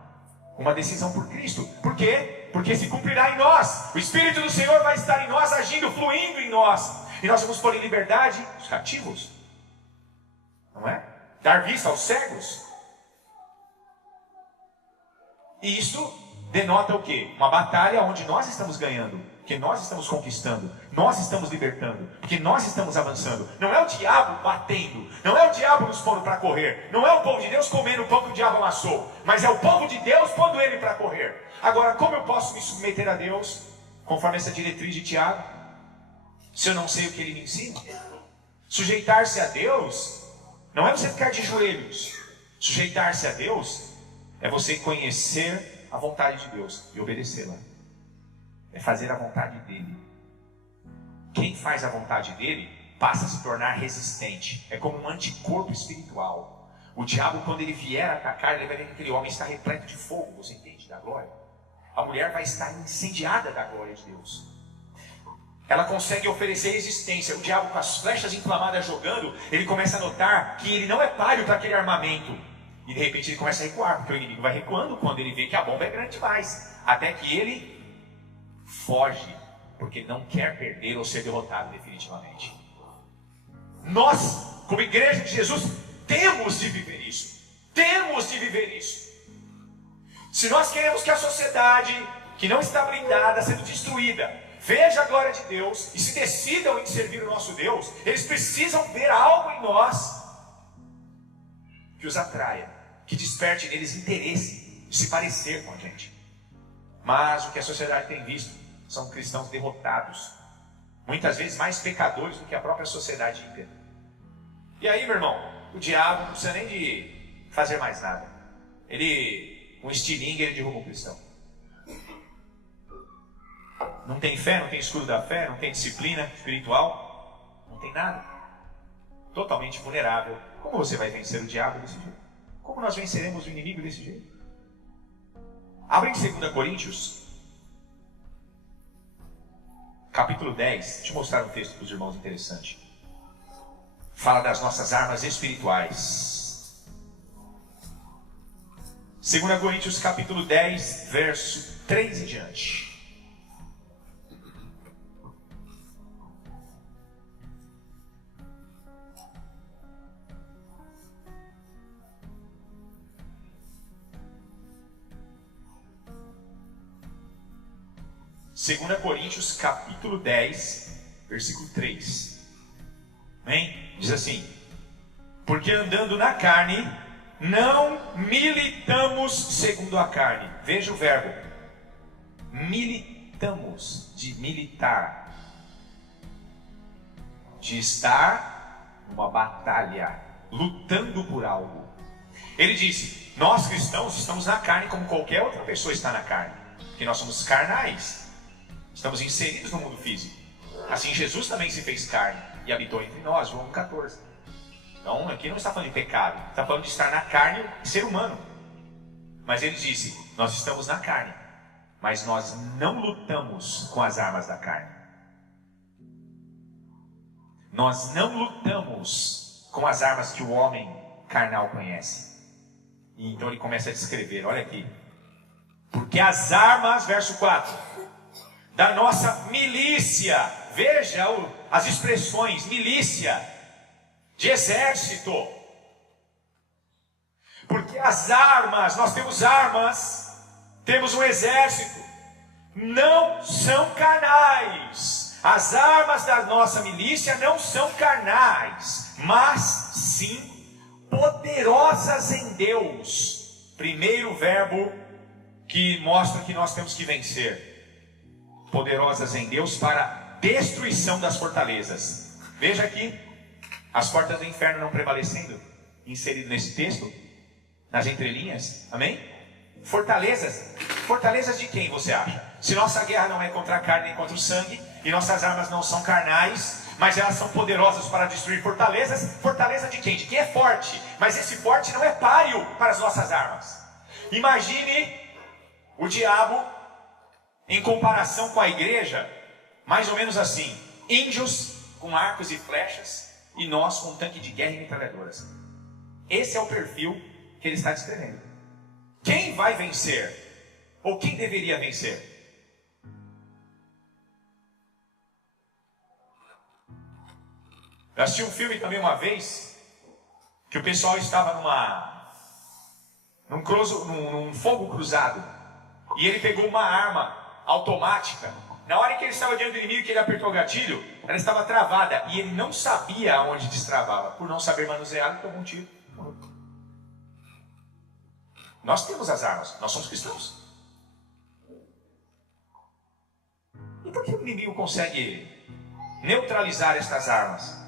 uma decisão por Cristo. Por quê? Porque se cumprirá em nós. O Espírito do Senhor vai estar em nós, agindo, fluindo em nós. E nós vamos pôr em liberdade os cativos. Não é? Dar vista aos cegos. E isso denota o quê? Uma batalha onde nós estamos ganhando. Porque nós estamos conquistando. Nós estamos libertando. Porque nós estamos avançando. Não é o diabo batendo. Não é o diabo nos pondo para correr. Não é o povo de Deus comendo o pão que o diabo amassou. Mas é o povo de Deus pondo ele para correr. Agora, como eu posso me submeter a Deus? Conforme essa diretriz de Tiago. Se eu não sei o que ele me ensina. Sujeitar-se a Deus não é você ficar de joelhos. Sujeitar-se a Deus é você conhecer a vontade de Deus e obedecê-la. É fazer a vontade dele. Quem faz a vontade dele passa a se tornar resistente. É como um anticorpo espiritual. O diabo, quando ele vier atacar, ele vai ver que aquele homem está repleto de fogo. Você entende? Da glória. A mulher vai estar incendiada da glória de Deus. Ela consegue oferecer resistência. O diabo, com as flechas inflamadas jogando, ele começa a notar que ele não é páreo para aquele armamento. E de repente ele começa a recuar, porque o inimigo vai recuando quando ele vê que a bomba é grande demais. Até que ele foge, porque não quer perder ou ser derrotado definitivamente. Nós, como igreja de Jesus, temos de viver isso. Temos de viver isso. Se nós queremos que a sociedade, que não está blindada, sendo destruída, veja a glória de Deus e se decidam em servir o nosso Deus, eles precisam ver algo em nós que os atraia, que desperte neles interesse de se parecer com a gente. Mas o que a sociedade tem visto são cristãos derrotados, muitas vezes mais pecadores do que a própria sociedade inteira. E aí, meu irmão, o diabo não precisa nem de fazer mais nada. Ele, com estilingue, ele derruba o cristão. Não tem fé, não tem escudo da fé, não tem disciplina espiritual, não tem nada. Totalmente vulnerável. Como você vai vencer o diabo desse jeito? Como nós venceremos o inimigo desse jeito? Abre em 2 Coríntios, capítulo 10. Deixa eu mostrar um texto para os irmãos interessante. Fala das nossas armas espirituais. 2 Coríntios, capítulo 10, verso 3 em diante. Segunda Coríntios, capítulo 10, versículo 3. Amém? Diz assim: porque andando na carne, não militamos segundo a carne. Veja o verbo. Militamos, de militar. De estar numa batalha, lutando por algo. Ele disse, nós cristãos estamos na carne como qualquer outra pessoa está na carne. Porque nós somos carnais. Estamos inseridos no mundo físico. Assim Jesus também se fez carne e habitou entre nós, João 14. Então aqui não está falando de pecado, está falando de estar na carne e ser humano. Mas ele disse, nós estamos na carne, mas nós não lutamos com as armas da carne. Nós não lutamos com as armas que o homem carnal conhece. E então ele começa a descrever, olha aqui. Porque as armas, verso 4, da nossa milícia, veja as expressões, milícia, de exército. Porque as armas, nós temos armas, temos um exército, não são carnais. As armas da nossa milícia não são carnais, mas sim poderosas em Deus. Primeiro verbo que mostra que nós temos que vencer. Poderosas em Deus para destruição das fortalezas. Veja aqui, as portas do inferno não prevalecendo, inserido nesse texto, nas entrelinhas, amém? Fortalezas, fortalezas de quem você acha? Se nossa guerra não é contra a carne nem contra o sangue, e nossas armas não são carnais, mas elas são poderosas para destruir fortalezas, fortaleza de quem? De quem é forte, mas esse forte não é páreo para as nossas armas. Imagine o diabo em comparação com a igreja, mais ou menos assim: índios com arcos e flechas e nós com um tanque de guerra e metralhadoras. Esse é o perfil que ele está descrevendo. Quem vai vencer? Ou quem deveria vencer? Eu assisti um filme também uma vez, que o pessoal estava num fogo cruzado, e ele pegou uma arma automática. Na hora que ele estava diante do inimigo, que ele apertou o gatilho, ela estava travada, e ele não sabia aonde destravava. Por não saber manusear, ele tomou um tiro. Nós temos as armas, nós somos cristãos. E por que o inimigo consegue neutralizar estas armas?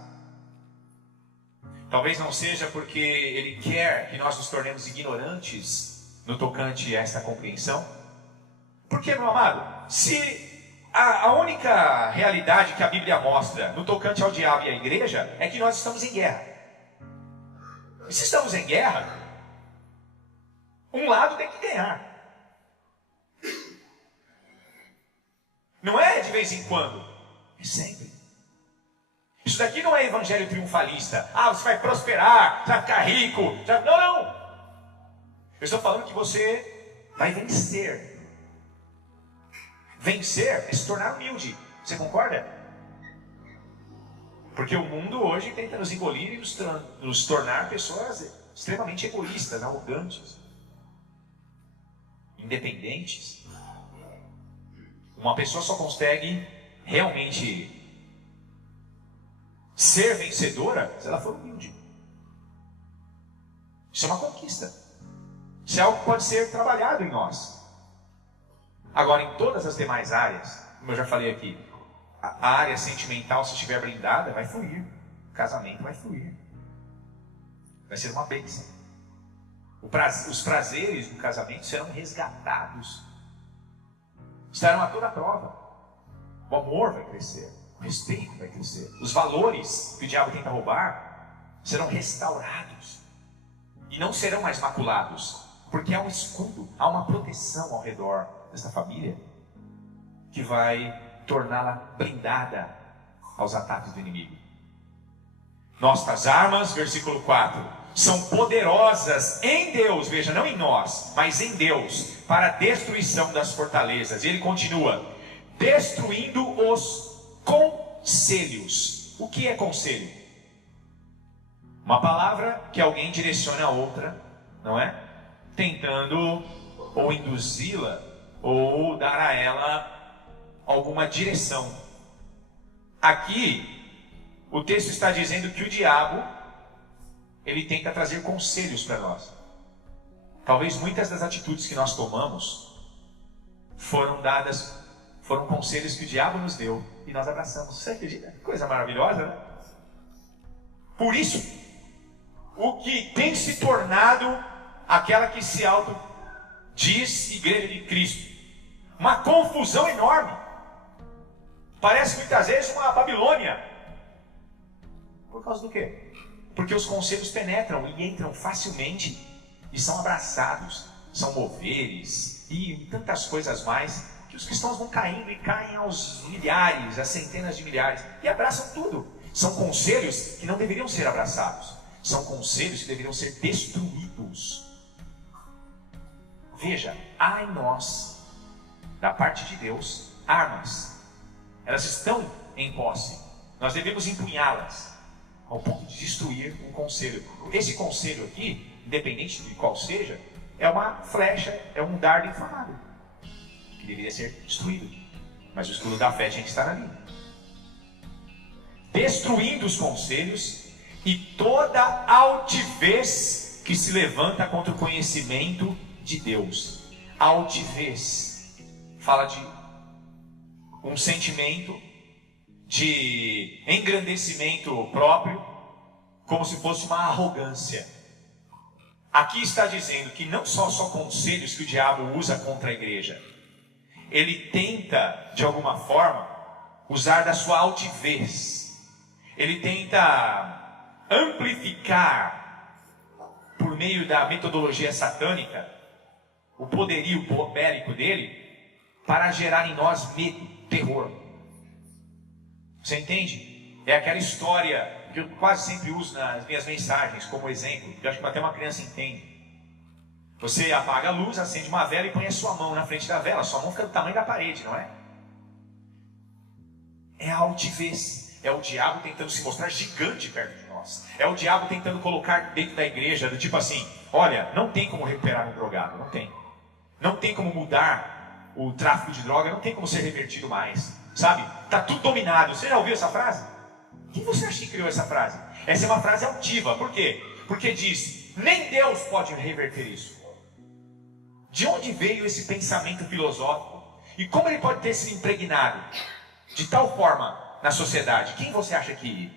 Talvez não seja porque ele quer que nós nos tornemos ignorantes no tocante a esta compreensão. Porque, meu amado, se a única realidade que a Bíblia mostra no tocante ao diabo e à igreja é que nós estamos em guerra. E se estamos em guerra, um lado tem que ganhar. Não é de vez em quando, é sempre. Isso daqui não é evangelho triunfalista. Ah, você vai prosperar, você vai ficar rico. Não. Eu estou falando que você vai vencer. Vencer é se tornar humilde. Você concorda? Porque o mundo hoje tenta nos engolir e nos tornar pessoas extremamente egoístas, arrogantes. independentes, uma pessoa só consegue realmente ser vencedora se ela for humilde. Isso é uma conquista. Isso é algo que pode ser trabalhado em nós. Agora, em todas as demais áreas, como eu já falei aqui, a área sentimental, se estiver blindada, vai fluir. O casamento vai fluir. Vai ser uma bênção. Os prazeres do casamento serão resgatados. Estarão a toda prova. O amor vai crescer. O respeito vai crescer. Os valores que o diabo tenta roubar serão restaurados. E não serão mais maculados. Porque há um escudo, há uma proteção ao redor desta família que vai torná-la blindada aos ataques do inimigo. Nossas armas, versículo 4, são poderosas em Deus, veja, não em nós, mas em Deus, para a destruição das fortalezas. E ele continua, destruindo os conselhos. O que é conselho? Uma palavra que alguém direciona a outra, não é? Tentando ou induzi-la ou dar a ela alguma direção. Aqui o texto está dizendo que o diabo, ele tenta trazer conselhos para nós. Talvez muitas das atitudes que nós tomamos foram conselhos que o diabo nos deu e nós abraçamos. Você acredita? Coisa maravilhosa, né? Por isso, o que tem se tornado aquela que se diz Igreja de Cristo, uma confusão enorme. Parece muitas vezes uma Babilônia. Por causa do quê? Porque os conselhos penetram e entram facilmente e são abraçados, são moveres e tantas coisas mais, que os cristãos vão caindo e caem aos milhares, a centenas de milhares e abraçam tudo. São conselhos que não deveriam ser abraçados, são conselhos que deveriam ser destruídos. Veja, há em nós, da parte de Deus, armas. Elas estão em posse. Nós devemos empunhá-las ao ponto de destruir um conselho. Esse conselho aqui, independente de qual seja, é uma flecha, é um dardo inflamado, que deveria ser destruído. Mas o escudo da fé tinha que estar ali. Destruindo os conselhos e toda altivez que se levanta contra o conhecimento de Deus. Altivez fala de um sentimento de engrandecimento próprio, como se fosse uma arrogância. Aqui está dizendo que não só conselhos que o diabo usa contra a igreja, ele tenta de alguma forma usar da sua altivez, ele tenta amplificar por meio da metodologia satânica o poderio pobérico dele para gerar em nós medo, terror. Você entende? É aquela história que eu quase sempre uso nas minhas mensagens como exemplo, que eu acho que até uma criança entende. Você apaga a luz, acende uma vela e põe a sua mão na frente da vela, sua mão fica do tamanho da parede, não é? É a altivez, é o diabo tentando se mostrar gigante perto de nós. É o diabo tentando colocar dentro da igreja, do tipo assim, olha, não tem como recuperar um drogado, não tem. Não tem como mudar o tráfico de droga, não tem como ser revertido mais. Sabe? Está tudo dominado. Você já ouviu essa frase? Quem você acha que criou essa frase? Essa é uma frase altiva. Por quê? Porque diz, nem Deus pode reverter isso. De onde veio esse pensamento filosófico? E como ele pode ter sido impregnado de tal forma na sociedade? Quem você acha que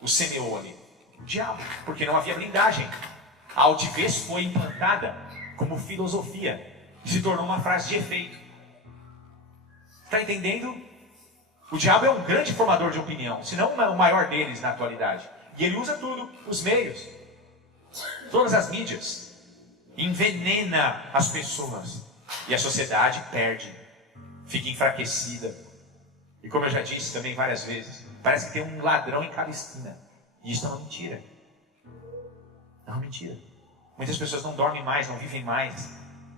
o semeou ali? O diabo. Porque não havia blindagem. A altivez foi implantada como filosofia. Se tornou uma frase de efeito. Está entendendo? O diabo é um grande formador de opinião, se não o maior deles na atualidade. E ele usa tudo, os meios, todas as mídias, envenena as pessoas. E a sociedade perde, fica enfraquecida. E como eu já disse também várias vezes, parece que tem um ladrão em cada esquina. E isso é uma mentira. É uma mentira. Muitas pessoas não dormem mais, não vivem mais.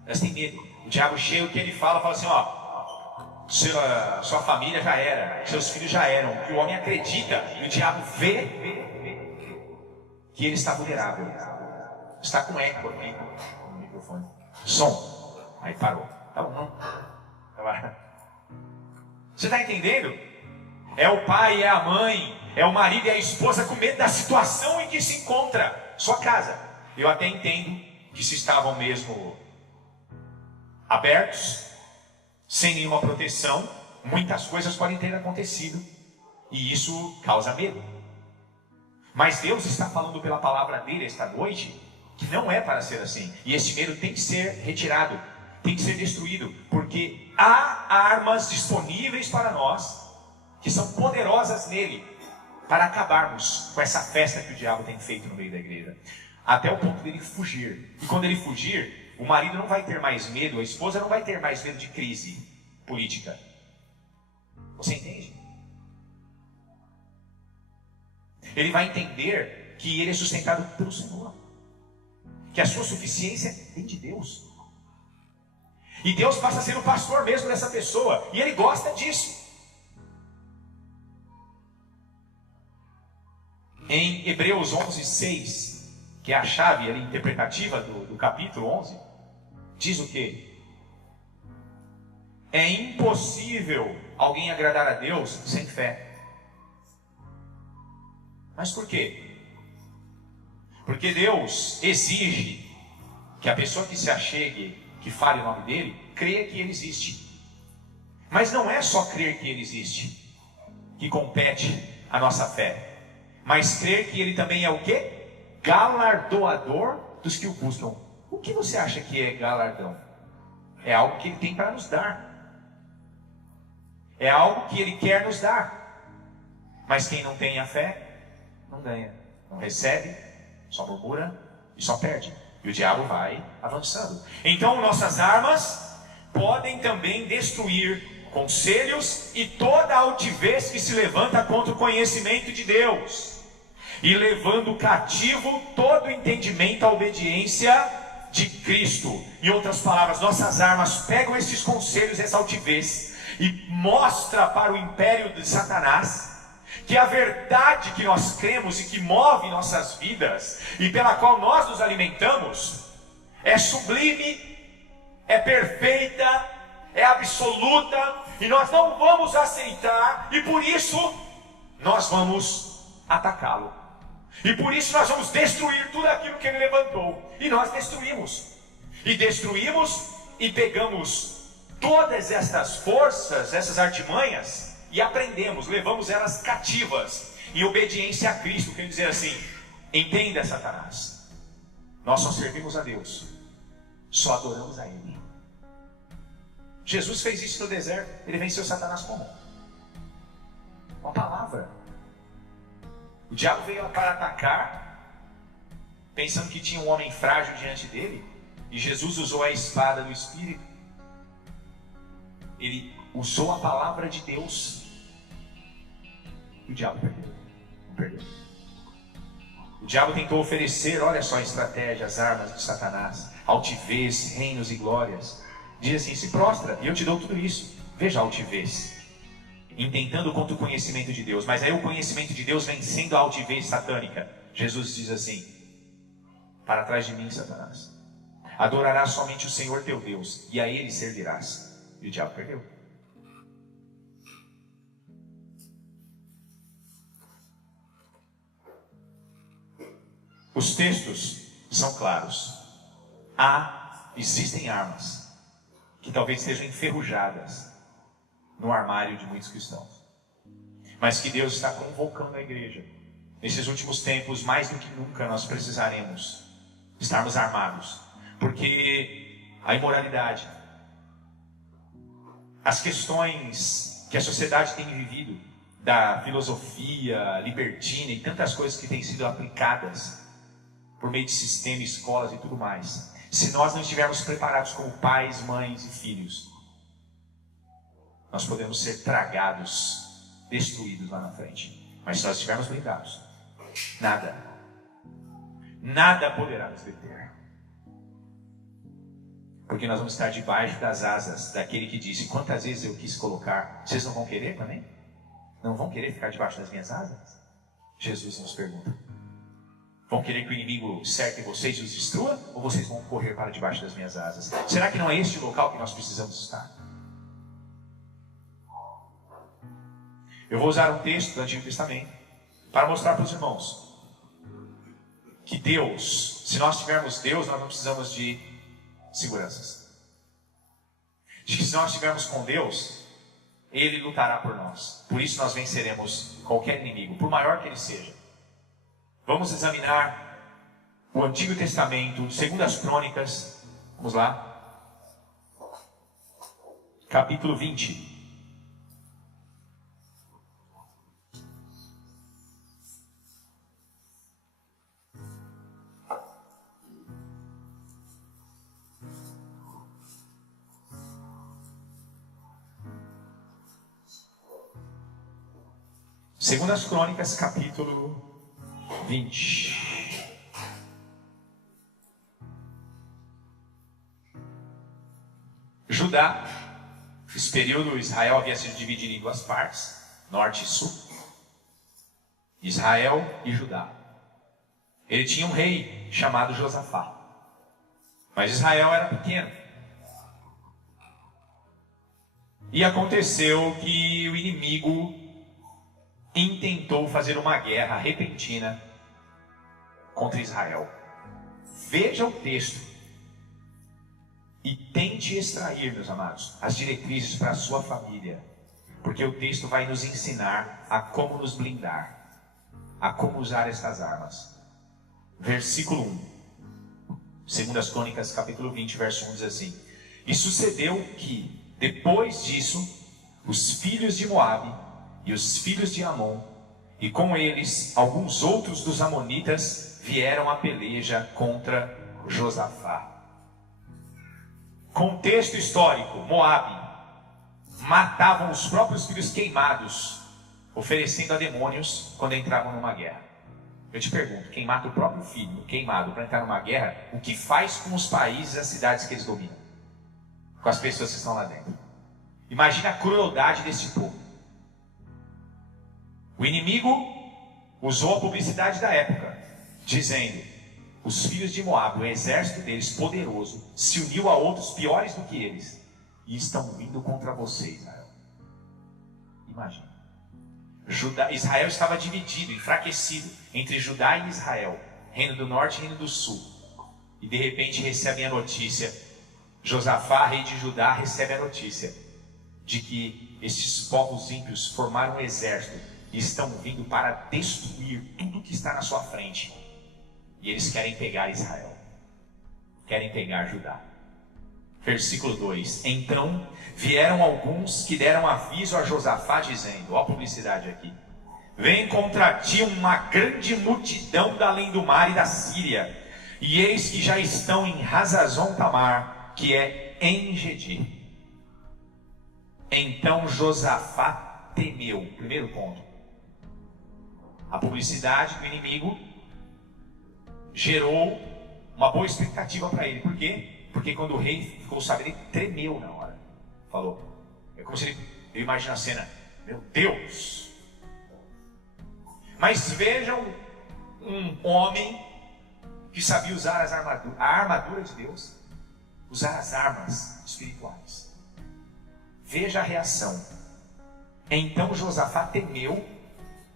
Elas têm medo. O diabo chega, o que ele fala assim, ó, sua família já era, seus filhos já eram. O homem acredita e o diabo vê que ele está vulnerável. Está com eco aqui no microfone. Som. Aí parou. Tá bom, não. Você está entendendo? É o pai, é a mãe, é o marido e a esposa com medo da situação em que se encontra sua casa. Eu até entendo que se estavam mesmo abertos, sem nenhuma proteção, muitas coisas podem ter acontecido. E isso causa medo. Mas Deus está falando pela palavra dele esta noite que não é para ser assim. E esse medo tem que ser retirado, tem que ser destruído, porque há armas disponíveis para nós que são poderosas nele para acabarmos com essa festa que o diabo tem feito no meio da igreja, até o ponto dele fugir. E quando ele fugir, o marido não vai ter mais medo, a esposa não vai ter mais medo de crise política. Você entende? Ele vai entender que ele é sustentado pelo Senhor, que a sua suficiência vem de Deus, e Deus passa a ser o pastor mesmo dessa pessoa, e ele gosta disso. Em Hebreus 11:6, que é a chave ali, interpretativa do capítulo 11, diz o quê? É impossível alguém agradar a Deus sem fé. Mas por quê? Porque Deus exige que a pessoa que se achegue, que fale o nome dele, creia que ele existe. Mas não é só crer que ele existe que compete a nossa fé, mas crer que ele também é o quê? Galardoador dos que o buscam. O que você acha que é galardão? É algo que ele tem para nos dar. É algo que ele quer nos dar. Mas quem não tem a fé, não ganha, não recebe, só murmura e só perde. E o diabo vai avançando. Então nossas armas podem também destruir conselhos e toda altivez que se levanta contra o conhecimento de Deus, e levando cativo todo o entendimento à obediência de Cristo. Em outras palavras, nossas armas pegam esses conselhos, essa altivez, e mostra para o império de Satanás que a verdade que nós cremos e que move nossas vidas e pela qual nós nos alimentamos é sublime, é perfeita, é absoluta, e nós não vamos aceitar, e por isso nós vamos atacá-lo, e por isso nós vamos destruir tudo aquilo que ele levantou. E nós destruímos e pegamos todas estas forças, essas artimanhas, e aprendemos, levamos elas cativas em obediência a Cristo. Quer dizer assim, entenda, Satanás, nós só servimos a Deus, só adoramos a Ele. Jesus fez isso no deserto. Ele venceu Satanás como? Uma palavra. O diabo veio para atacar, pensando que tinha um homem frágil diante dele, e Jesus usou a espada do Espírito. Ele usou a palavra de Deus. E o diabo perdeu. Não perdeu. O diabo tentou oferecer, olha só a estratégia, as armas de Satanás: altivez, reinos e glórias. Diz assim: se prostra e eu te dou tudo isso. Veja a altivez, intentando contra o conhecimento de Deus. Mas aí o conhecimento de Deus vencendo a altivez satânica. Jesus diz assim: para trás de mim, Satanás. Adorarás somente o Senhor teu Deus, e a Ele servirás. E o diabo perdeu. Os textos são claros. Existem armas que talvez estejam enferrujadas no armário de muitos cristãos, mas que Deus está convocando a igreja. Nesses últimos tempos, mais do que nunca, nós precisaremos estarmos armados, porque a imoralidade, as questões que a sociedade tem vivido, da filosofia libertina e tantas coisas que têm sido aplicadas por meio de sistema, escolas e tudo mais, se nós não estivermos preparados como pais, mães e filhos, nós podemos ser tragados, destruídos lá na frente. Mas se nós estivermos blindados, nada poderá nos deter, porque nós vamos estar debaixo das asas daquele que disse: quantas vezes eu quis colocar, vocês não vão querer também? Não vão querer ficar debaixo das minhas asas? Jesus nos pergunta. Vão querer que o inimigo cerque vocês e os destrua? Ou vocês vão correr para debaixo das minhas asas? Será que não é este o local que nós precisamos estar? Eu vou usar um texto do Antigo Testamento para mostrar para os irmãos que Deus, se nós tivermos Deus, nós não precisamos de seguranças. De que se nós estivermos com Deus, Ele lutará por nós. Por isso nós venceremos qualquer inimigo, por maior que ele seja. Vamos examinar o Antigo Testamento, 2 Crônicas. Vamos lá. Capítulo 20. Segundas Crônicas, capítulo 20. Judá, esse período Israel havia sido dividido em duas partes, norte e sul. Israel e Judá. Ele tinha um rei chamado Josafá. Mas Israel era pequeno. E aconteceu que o inimigo intentou fazer uma guerra repentina contra Israel. Veja o texto e tente extrair, meus amados, as diretrizes para a sua família, porque o texto vai nos ensinar a como nos blindar, a como usar estas armas. Versículo 1, 2 Crônicas, capítulo 20, verso 1 diz assim: E sucedeu que, depois disso, os filhos de Moabe e os filhos de Amon, e com eles alguns outros dos amonitas, vieram à peleja contra Josafá. Contexto histórico: Moabe matavam os próprios filhos queimados, oferecendo a demônios quando entravam numa guerra. Eu te pergunto, quem mata o próprio filho queimado para entrar numa guerra, o que faz com os países e as cidades que eles dominam? Com as pessoas que estão lá dentro. Imagina a crueldade desse povo. O inimigo usou a publicidade da época, dizendo: os filhos de Moabe, o exército deles poderoso, se uniu a outros piores do que eles, e estão vindo contra você, Israel. Imagina. Israel estava dividido, enfraquecido, entre Judá e Israel, reino do norte e reino do sul. E de repente recebem a notícia, Josafá, rei de Judá, recebe a notícia de que estes povos ímpios formaram um exército e estão vindo para destruir tudo que está na sua frente. E eles querem pegar Israel, querem pegar Judá. Versículo 2: Então vieram alguns que deram aviso a Josafá, dizendo, ó a publicidade aqui: vem contra ti uma grande multidão da além do mar e da Síria, e eis que já estão em Hazazon Tamar, que é em Engedi. Então Josafá temeu. Primeiro ponto: a publicidade do inimigo gerou uma boa expectativa para ele. Por quê? Porque quando o rei ficou sabendo, ele tremeu na hora. Falou, é como se ele, eu imagino a cena, meu Deus. Mas vejam um homem que sabia usar a armadura de Deus, usar as armas espirituais. Veja a reação. Então Josafá temeu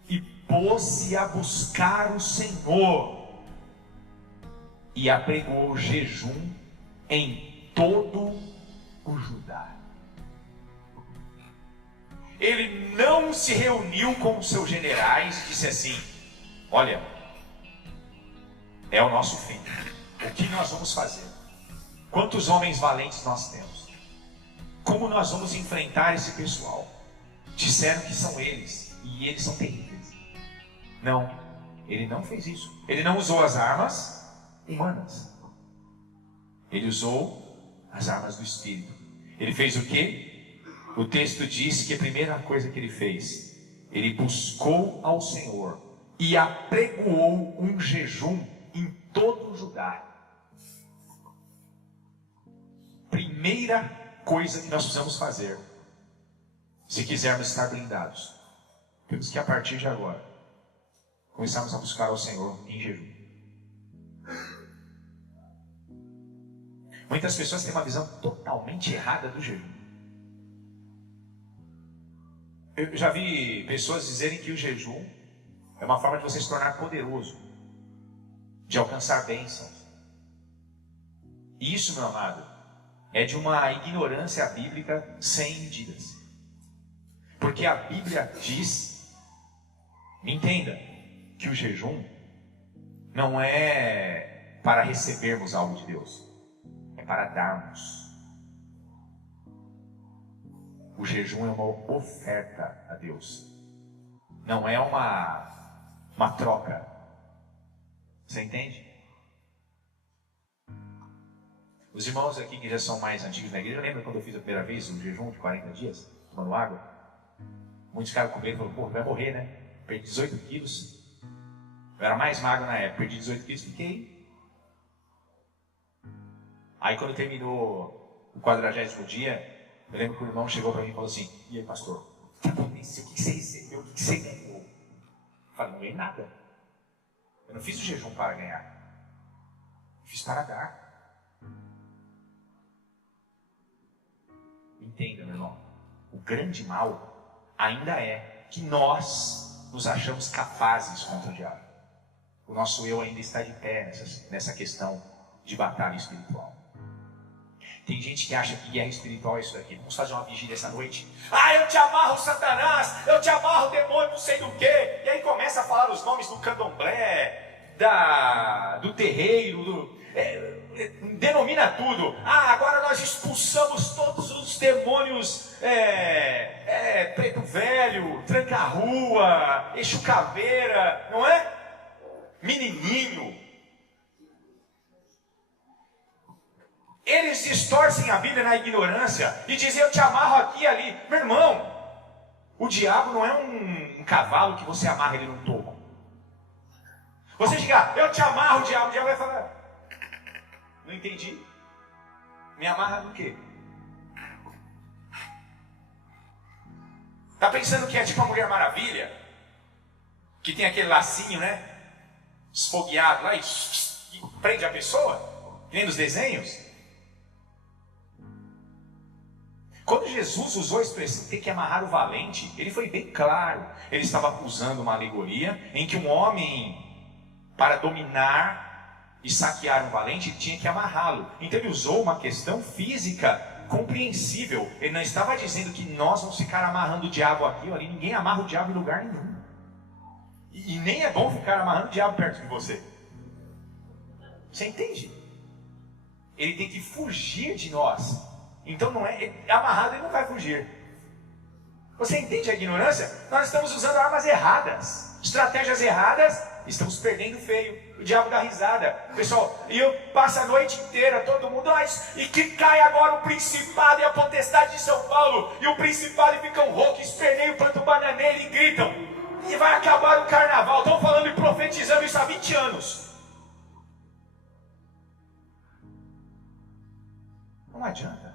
e pôs-se a buscar o Senhor, e apregou jejum em todo o Judá. Ele não se reuniu com os seus generais e disse assim: olha, é o nosso fim, o que nós vamos fazer? Quantos homens valentes nós temos? Como nós vamos enfrentar esse pessoal? Disseram que são eles, e eles são terríveis. Não, ele não fez isso. Ele não usou as armas humanas. Ele usou as armas do Espírito. Ele fez o quê? O texto diz que a primeira coisa que ele fez, ele buscou ao Senhor e apregoou um jejum em todo o Judá. Primeira coisa que nós precisamos fazer, se quisermos estar blindados, temos que, a partir de agora, começarmos a buscar ao Senhor em jejum. Muitas pessoas têm uma visão totalmente errada do jejum. Eu já vi pessoas dizerem que o jejum é uma forma de você se tornar poderoso, de alcançar bênçãos. Isso, meu amado, é de uma ignorância bíblica sem medidas. Porque a Bíblia diz, me entenda, que o jejum não é para recebermos algo de Deus, é para darmos. O jejum é uma oferta a Deus, não é uma troca. Você entende? Os irmãos aqui que já são mais antigos na igreja, lembra quando eu fiz a primeira vez um jejum de 40 dias, tomando água? Muitos ficaram com medo e falaram, pô, vai morrer, né? Perdi 18 quilos. Eu era mais magro na época, perdi 18 quilos, fiquei. Aí quando terminou o 40º dia, eu lembro que o irmão chegou para mim e falou assim, e aí pastor, o que aconteceu? O que você recebeu? O que você ganhou? Eu falei, não ganhei nada. Eu não fiz o jejum para ganhar. Eu fiz para dar. Entenda, meu irmão, o grande mal ainda é que nós nos achamos capazes contra o diabo. O nosso eu ainda está de pé nessa questão de batalha espiritual. Tem gente que acha que guerra espiritual é isso daqui. Vamos fazer uma vigília essa noite. Ah, eu te amarro Satanás, eu te amarro demônio, não sei do que. E aí começa a falar os nomes do candomblé, do terreiro, denomina tudo. Ah, agora nós expulsamos todos os demônios, preto velho, tranca-rua, Exu caveira, não é? Menininho. Eles distorcem a Bíblia na ignorância e dizem, eu te amarro aqui e ali. Meu irmão, o diabo não é um cavalo que você amarra ele num toco. Você chega, eu te amarro, o diabo vai falar, não entendi. Me amarra no quê? Tá pensando que é tipo a Mulher Maravilha? Que tem aquele lacinho, né? Esfogueado lá e prende a pessoa? Que nem nos desenhos? Quando Jesus usou a expressão ter que amarrar o valente, ele foi bem claro. Ele estava usando uma alegoria em que um homem, para dominar e saquear um valente, tinha que amarrá-lo. Então ele usou uma questão física compreensível. Ele não estava dizendo que nós vamos ficar amarrando o diabo aqui ou ali. Ninguém amarra o diabo em lugar nenhum. E nem é bom ficar amarrando o diabo perto de você. Você entende? Ele tem que fugir de nós. Então não é amarrado, ele não vai fugir. Você entende a ignorância? Nós estamos usando armas erradas, estratégias erradas, estamos perdendo feio. O diabo dá risada. Pessoal, e eu passo a noite inteira, todo mundo, e que cai agora o principado e a potestade de São Paulo, e o principado e ficam roucos, esperneiam, plantam bananeira e gritam, e vai acabar o carnaval. Estão falando e profetizando isso há 20 anos. Não adianta.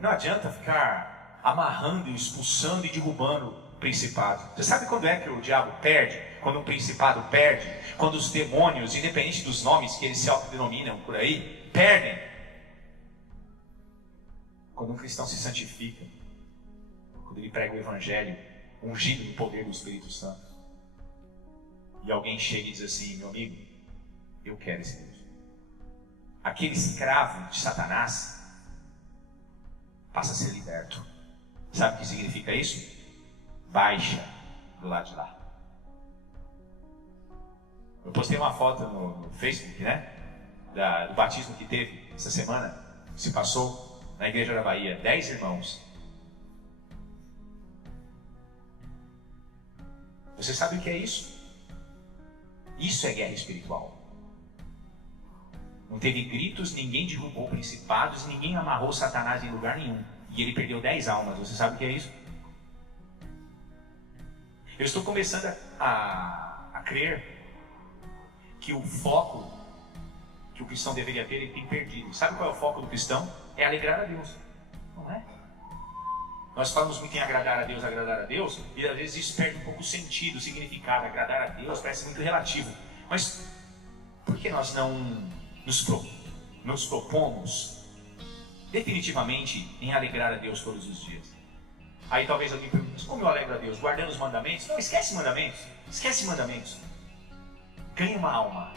Não adianta ficar amarrando, expulsando e derrubando o principado. Você sabe quando é que o diabo perde? Quando um principado perde? Quando os demônios, independente dos nomes que eles se autodenominam por aí, perdem. Quando um cristão se santifica. Quando ele prega o evangelho, ungido no poder do Espírito Santo. E alguém chega e diz assim, meu amigo, eu quero esse Deus. Aquele escravo de Satanás passa a ser liberto. Sabe o que significa isso? Baixa do lado de lá. Eu postei uma foto no Facebook, né? Do batismo que teve essa semana, que se passou na igreja da Bahia. 10 irmãos. Você sabe o que é isso? Isso é guerra espiritual. Não teve gritos, ninguém derrubou principados, ninguém amarrou Satanás em lugar nenhum. E ele perdeu 10 almas. Você sabe o que é isso? Eu estou começando a crer que o foco que o cristão deveria ter, ele tem perdido. Sabe qual é o foco do cristão? É alegrar a Deus. Não é? Nós falamos muito em agradar a Deus, e às vezes isso perde um pouco o sentido, o significado. Agradar a Deus parece muito relativo. Mas por que nós não nos propomos definitivamente em alegrar a Deus todos os dias. Aí talvez alguém pergunte, mas como eu alegro a Deus? Guardando os mandamentos? Não, esquece mandamentos. Esquece mandamentos. Ganhe uma alma.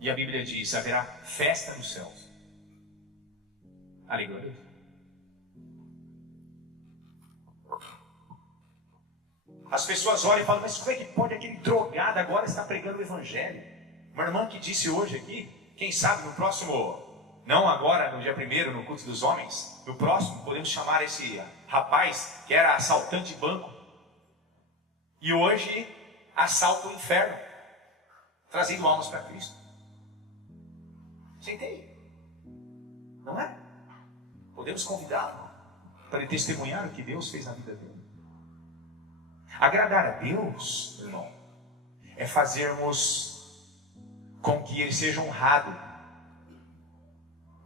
E a Bíblia diz, haverá festa nos céus. Alegra a Deus. As pessoas olham e falam, mas como é que pode aquele drogado agora estar pregando o Evangelho? Uma irmã que disse hoje aqui, quem sabe no próximo, não agora no dia 1º, no culto dos homens, no próximo podemos chamar esse rapaz que era assaltante de banco e hoje assalta o inferno, trazendo almas para Cristo. Você entende? Não é? Podemos convidá-lo para ele testemunhar o que Deus fez na vida dele. Agradar a Deus, irmão, é fazermos com que Ele seja honrado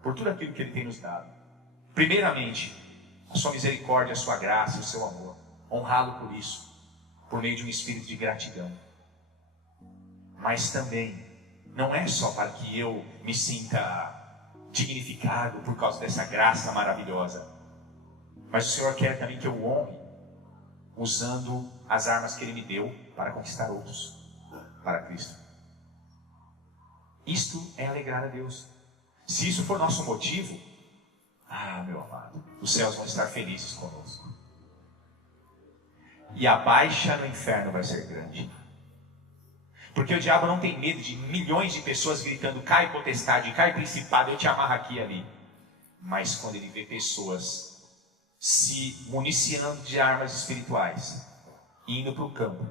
por tudo aquilo que Ele tem nos dado. Primeiramente, a sua misericórdia, a sua graça, o seu amor. Honrá-lo por isso, por meio de um espírito de gratidão. Mas também, não é só para que eu me sinta dignificado por causa dessa graça maravilhosa. Mas o Senhor quer também que eu honre usando as armas que Ele me deu para conquistar outros para Cristo. Isto é alegrar a Deus. Se isso for nosso motivo, meu amado, os céus vão estar felizes conosco. E a baixa no inferno vai ser grande. Porque o diabo não tem medo de milhões de pessoas gritando, cai potestade, cai principado, eu te amarro aqui e ali. Mas quando ele vê pessoas se municiando de armas espirituais, indo para o campo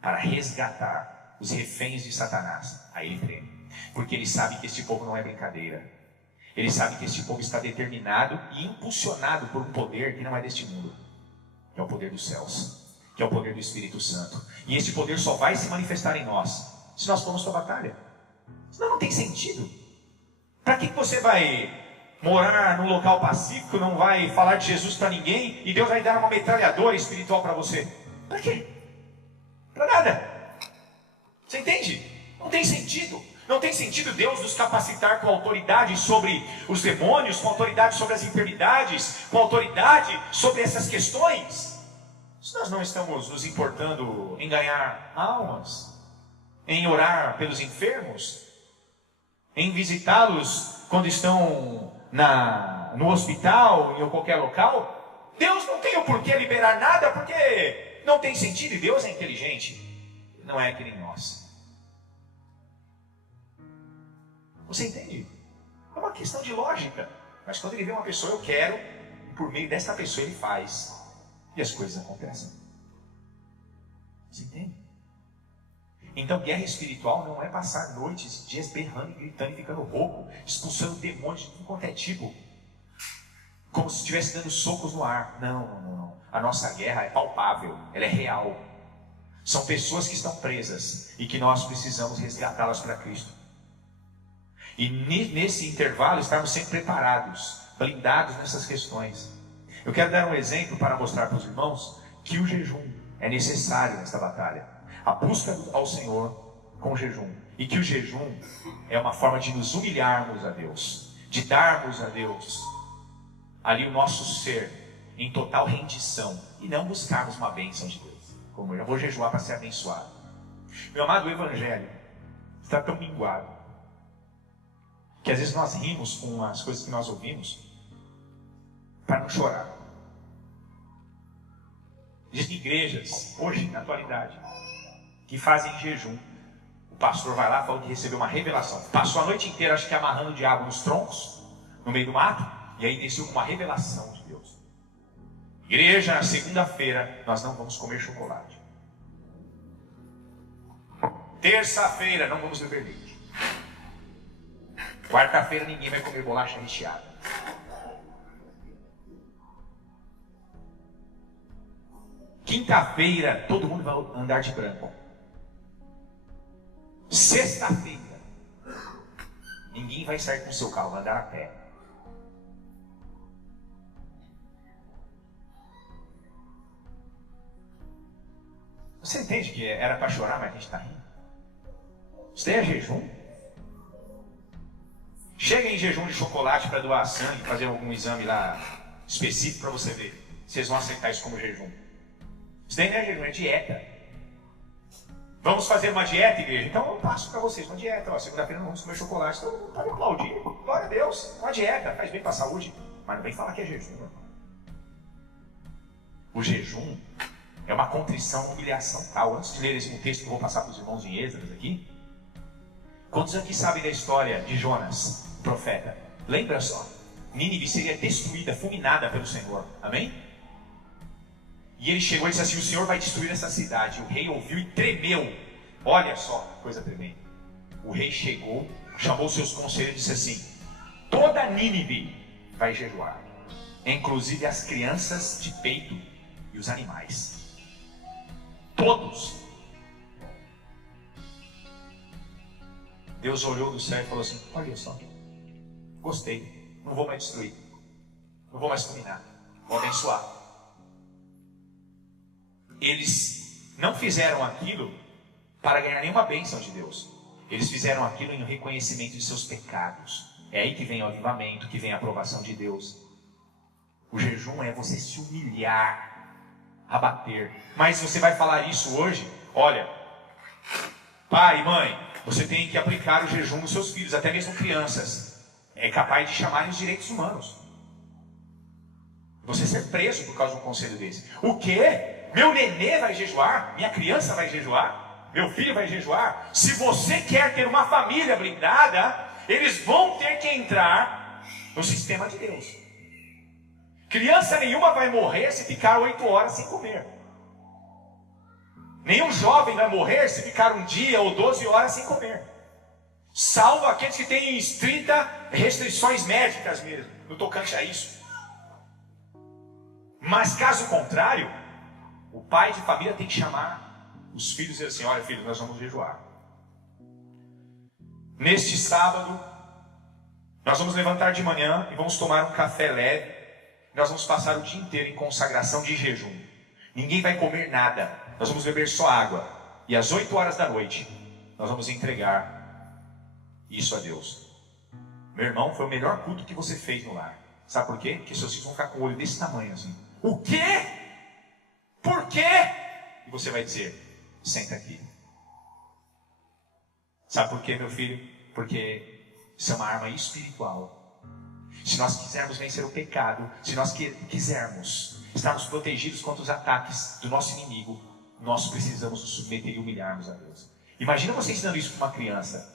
para resgatar os reféns de Satanás, aí ele treme. Porque ele sabe que este povo não é brincadeira. Ele sabe que este povo está determinado e impulsionado por um poder que não é deste mundo, que é o poder dos céus, que é o poder do Espírito Santo. E este poder só vai se manifestar em nós se nós formos para a batalha. Senão não tem sentido. Para que você vai morar num local pacífico, não vai falar de Jesus para ninguém e Deus vai dar uma metralhadora espiritual para você? Para quê? Para nada. Você entende? Não tem sentido. Não tem sentido Deus nos capacitar com autoridade sobre os demônios, com autoridade sobre as enfermidades, com autoridade sobre essas questões, se nós não estamos nos importando em ganhar almas, em orar pelos enfermos, em visitá-los quando estão no hospital, em qualquer local. Deus não tem o porquê liberar nada, porque não tem sentido, e Deus é inteligente, não é que nem nós. Você entende? É uma questão de lógica. Mas quando ele vê uma pessoa, eu quero, por meio desta pessoa ele faz, e as coisas acontecem. Você entende? Então guerra espiritual não é passar noites, dias berrando, gritando e ficando rouco, expulsando demônios de tudo quanto é tipo, como se estivesse dando socos no ar. Não. A nossa guerra é palpável, ela é real. São pessoas que estão presas e que nós precisamos resgatá-las para Cristo. E nesse intervalo estarmos sempre preparados, blindados nessas questões. Eu quero dar um exemplo para mostrar para os irmãos que o jejum é necessário nesta batalha. A busca ao Senhor com jejum. E que o jejum é uma forma de nos humilharmos a Deus, de darmos a Deus ali o nosso ser em total rendição e não buscarmos uma bênção de Deus. Como eu vou jejuar para ser abençoado. Meu amado, o Evangelho está tão minguado que às vezes nós rimos com as coisas que nós ouvimos para não chorar. Existem igrejas, hoje, na atualidade, que fazem jejum. O pastor vai lá e fala que recebeu uma revelação. Passou a noite inteira, acho que amarrando o diabo nos troncos, no meio do mato, e aí desceu com uma revelação de Deus. Igreja, na segunda-feira, nós não vamos comer chocolate. Terça-feira, não vamos beber leite. Quarta-feira ninguém vai comer bolacha recheada. Quinta-feira todo mundo vai andar de branco. Sexta-feira ninguém vai sair com o seu carro, vai andar a pé. Você entende que era para chorar, mas a gente está rindo? Isso daí é jejum? Chega em jejum de chocolate para doar sangue, fazer algum exame lá específico para você ver. Vocês vão aceitar isso como jejum. Isso daí não é jejum, é dieta. Vamos fazer uma dieta, igreja? Então eu passo para vocês uma dieta. Segunda-feira não vamos comer chocolate. Então pode aplaudir. Glória a Deus. Uma dieta, faz bem para a saúde. Mas não vem falar que é jejum. O jejum é uma contrição, humilhação tal. Antes de ler esse texto que eu vou passar para os irmãos em Esdras aqui. Quantos aqui sabem da história de Jonas, profeta? Lembra só? Nínive seria destruída, fulminada pelo Senhor. Amém? E ele chegou e disse assim: o Senhor vai destruir essa cidade. O rei ouviu e tremeu. Olha só, coisa tremenda. O rei chegou, chamou seus conselheiros e disse assim: toda Nínive vai jejuar, inclusive as crianças de peito e os animais. Todos. Deus olhou do céu e falou assim: olha só, gostei, não vou mais destruir, não vou mais fulminar, vou abençoar. Eles não fizeram aquilo para ganhar nenhuma bênção de Deus. Eles fizeram aquilo em reconhecimento de seus pecados. É aí que vem o avivamento, que vem a aprovação de Deus. O jejum é você se humilhar, abater. Mas você vai falar isso hoje? Olha, pai e mãe, você tem que aplicar o jejum nos seus filhos, até mesmo crianças. É capaz de chamarem os direitos humanos. Você ser preso por causa de um conselho desse. O quê? Meu nenê vai jejuar? Minha criança vai jejuar? Meu filho vai jejuar? Se você quer ter uma família blindada, eles vão ter que entrar no sistema de Deus. Criança nenhuma vai morrer se ficar 8 horas sem comer. Nenhum jovem vai morrer se ficar um dia ou 12 horas sem comer. Salvo aqueles que têm estrita restrições médicas mesmo, no tocante a isso. Mas caso contrário, o pai de família tem que chamar os filhos e dizer assim: olha filho, nós vamos jejuar. Neste sábado, nós vamos levantar de manhã e vamos tomar um café leve. Nós vamos passar o dia inteiro em consagração de jejum. Ninguém vai comer nada. Nós vamos beber só água. E às 8 horas da noite, nós vamos entregar isso a Deus. Meu irmão, foi o melhor culto que você fez no lar. Sabe por quê? Porque seus filhos vão ficar com o olho desse tamanho assim. O quê? Por quê? E você vai dizer: senta aqui. Sabe por quê, meu filho? Porque isso é uma arma espiritual. Se nós quisermos vencer o pecado, se nós quisermos estarmos protegidos contra os ataques do nosso inimigo, nós precisamos nos submeter e humilharmos a Deus. Imagina você ensinando isso para uma criança.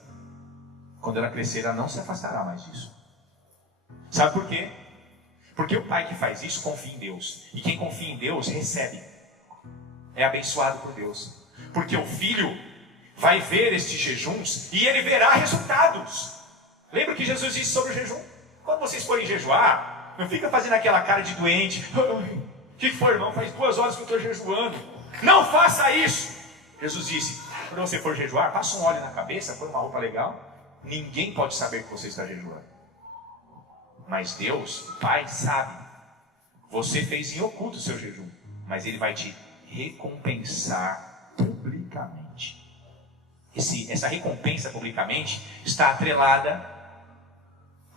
Quando ela crescer, ela não se afastará mais disso. Sabe por quê? Porque o pai que faz isso confia em Deus. E quem confia em Deus recebe. É abençoado por Deus. Porque o filho vai ver estes jejuns e ele verá resultados. Lembra que Jesus disse sobre o jejum? Quando vocês forem jejuar, não fica fazendo aquela cara de doente. O que foi, irmão? Faz 2 horas que eu estou jejuando. Não faça isso. Jesus disse: quando você for jejuar, passa um óleo na cabeça, põe uma roupa legal. Ninguém pode saber que você está jejuando. Mas Deus, o Pai, sabe. Você fez em oculto o seu jejum, mas Ele vai te recompensar publicamente. Essa recompensa publicamente está atrelada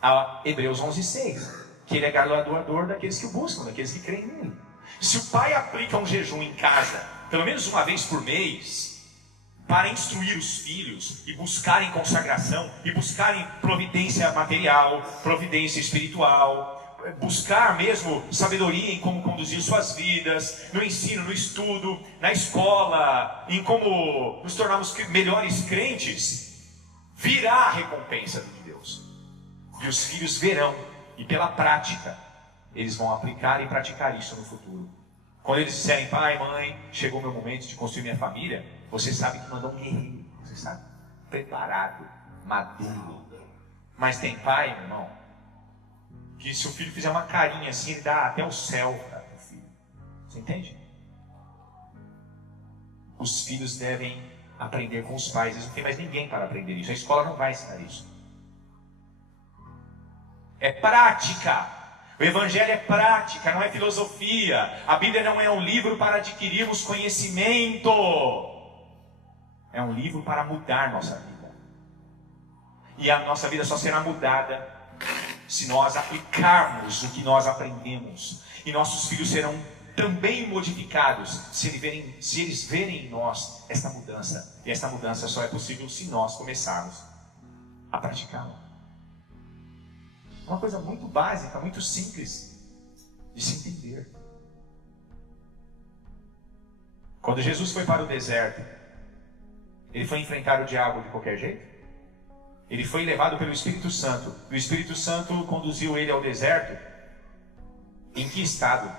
a Hebreus 11:6, que Ele é galardoador daqueles que o buscam, daqueles que creem nele. Se o pai aplica um jejum em casa, pelo menos uma vez por mês, para instruir os filhos e buscarem consagração, e buscarem providência material, providência espiritual, buscar mesmo sabedoria em como conduzir suas vidas, no ensino, no estudo, na escola, em como nos tornarmos melhores crentes, virá a recompensa de Deus. E os filhos verão, e pela prática, eles vão aplicar e praticar isso no futuro. Quando eles disserem: pai, mãe, chegou o meu momento de construir minha família, você sabe que mandou um guerreiro, você sabe, preparado, maduro. Mas tem pai, meu irmão, que se o filho fizer uma carinha assim, ele dá até o céu para o filho. Você entende? Os filhos devem aprender com os pais. Eles não tem mais ninguém para aprender isso. A escola não vai ensinar isso. É prática. O Evangelho é prática, não é filosofia. A Bíblia não é um livro para adquirirmos conhecimento. É um livro para mudar nossa vida. E a nossa vida só será mudada se nós aplicarmos o que nós aprendemos. E nossos filhos serão também modificados se eles verem em nós esta mudança. E esta mudança só é possível se nós começarmos a praticá-la. Uma coisa muito básica, muito simples de se entender. Quando Jesus foi para o deserto, ele foi enfrentar o diabo de qualquer jeito? Ele foi levado pelo Espírito Santo. O Espírito Santo conduziu ele ao deserto. Em que estado?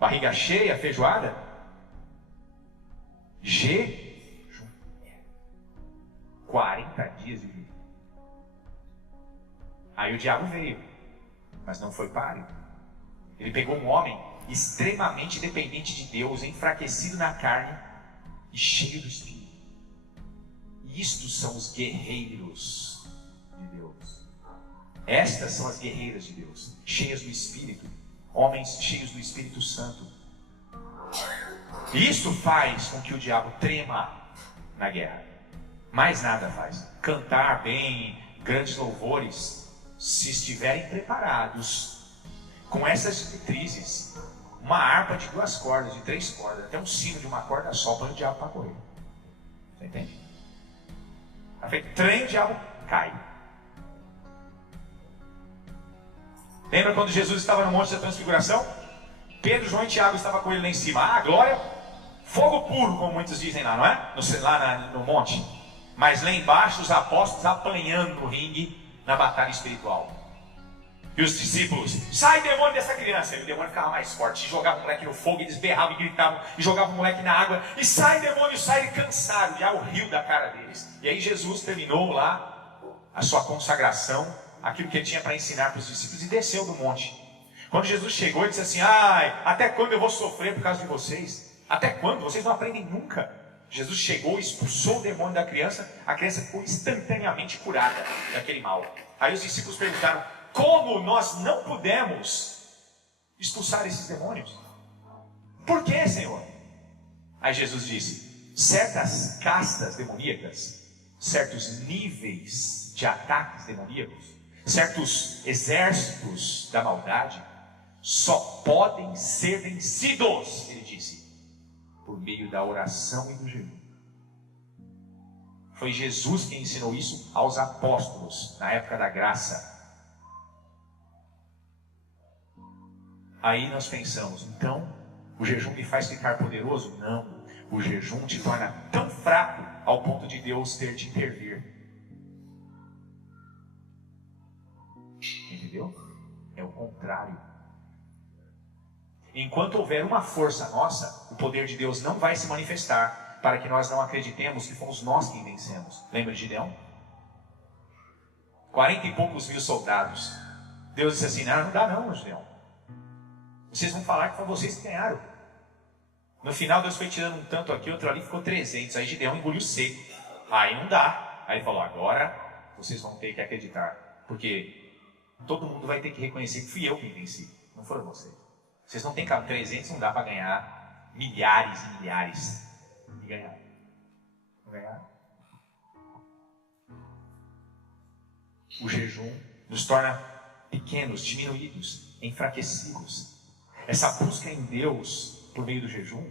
Barriga cheia, feijoada? Jejum. 40 dias de jejum. Aí o diabo veio, mas não foi páreo. Ele pegou um homem extremamente dependente de Deus, enfraquecido na carne e cheio do Espírito. E estes são os guerreiros de Deus. Estas são as guerreiras de Deus, cheias do Espírito, homens cheios do Espírito Santo. E isso faz com que o diabo trema na guerra. Mais nada faz. Cantar bem, grandes louvores, se estiverem preparados com essas diretrizes, uma harpa de 2 cordas, de 3 cordas, até um sino de uma corda só, para o diabo para correr. Você entende? Tá feito trem, o diabo cai. Lembra quando Jesus estava no Monte da Transfiguração? Pedro, João e Tiago estavam com ele lá em cima. Ah, glória, fogo puro, como muitos dizem lá, não é? Lá no monte. Mas lá embaixo os apóstolos apanhando no ringue na batalha espiritual. E os discípulos, sai demônio dessa criança. E o demônio ficava mais forte, e jogava o moleque no fogo, e eles berravam e gritavam, e jogavam o moleque na água, e sai demônio, sai, e cansaram, já o rio da cara deles. E aí Jesus terminou lá a sua consagração, aquilo que ele tinha para ensinar para os discípulos, e desceu do monte. Quando Jesus chegou, ele disse assim, ai, até quando eu vou sofrer por causa de vocês? Até quando? Vocês não aprendem nunca. Jesus chegou, expulsou o demônio da criança, a criança ficou instantaneamente curada daquele mal. Aí os discípulos perguntaram, como nós não pudemos expulsar esses demônios? Por que, Senhor? Aí Jesus disse, certas castas demoníacas, certos níveis de ataques demoníacos, certos exércitos da maldade, só podem ser vencidos, ele disse, por meio da oração e do jejum. Foi Jesus quem ensinou isso aos apóstolos, na época da graça. Aí nós pensamos, então, o jejum me faz ficar poderoso? Não, o jejum te torna tão fraco ao ponto de Deus ter de intervir. Entendeu? É o contrário. Enquanto houver uma força nossa, o poder de Deus não vai se manifestar, para que nós não acreditemos que fomos nós quem vencemos. Lembra de Gideão? 40 e poucos mil soldados. Deus disse assim, não dá não, Gideão. Vocês vão falar que foram vocês que ganharam. No final Deus foi tirando um tanto aqui, outro ali, ficou 300. Aí Gideão engoliu seco. Aí não dá. Aí ele falou, agora vocês vão ter que acreditar. Porque todo mundo vai ter que reconhecer que fui eu quem venci. Não foram vocês. Vocês não têm 300, não dá para ganhar milhares e milhares. E ganhar. Não ganhar. O jejum nos torna pequenos, diminuídos, enfraquecidos. Essa busca em Deus, por meio do jejum,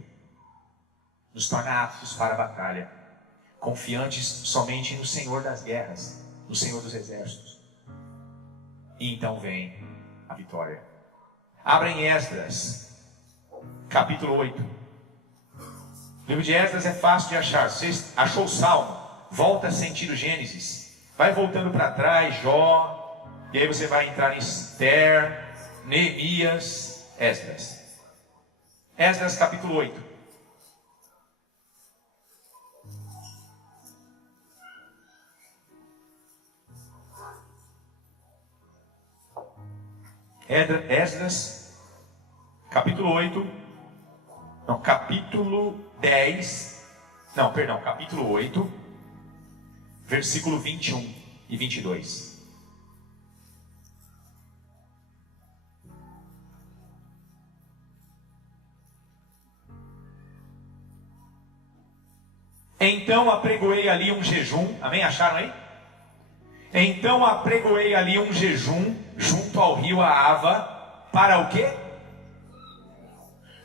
nos torna aptos para a batalha, confiantes somente no Senhor das guerras, no Senhor dos exércitos. E então vem a vitória. Abra em Esdras, capítulo 8. O livro de Esdras é fácil de achar. Você achou o Salmo, volta a sentir o Gênesis, vai voltando para trás, Jó, e aí você vai entrar em Esther, Neemias, Esdras. Esdras capítulo 8. Esdras capítulo 8. Não, capítulo 10. Não, perdão, capítulo 8, versículo 21 e 22. Então apregoei ali um jejum. Amém? Acharam aí? Então apregoei ali um jejum junto ao rio Ahava, para o quê?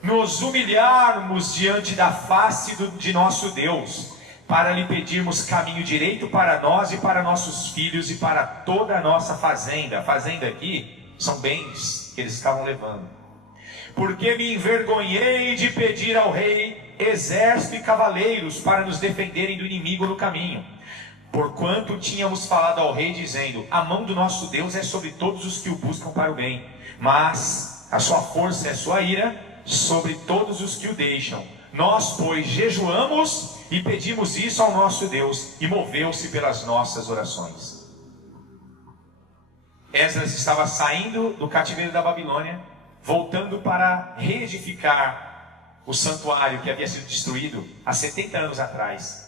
Nos humilharmos diante da face de nosso Deus, para lhe pedirmos caminho direito para nós e para nossos filhos e para toda a nossa fazenda. Fazenda aqui são bens que eles estavam levando. Porque me envergonhei de pedir ao rei exército e cavaleiros para nos defenderem do inimigo no caminho. Porquanto tínhamos falado ao rei dizendo: a mão do nosso Deus é sobre todos os que o buscam para o bem, mas a sua força é sua ira sobre todos os que o deixam. Nós, pois, jejuamos e pedimos isso ao nosso Deus, e moveu-se pelas nossas orações. Esdras estava saindo do cativeiro da Babilônia, voltando para reedificar o santuário que havia sido destruído há 70 anos atrás.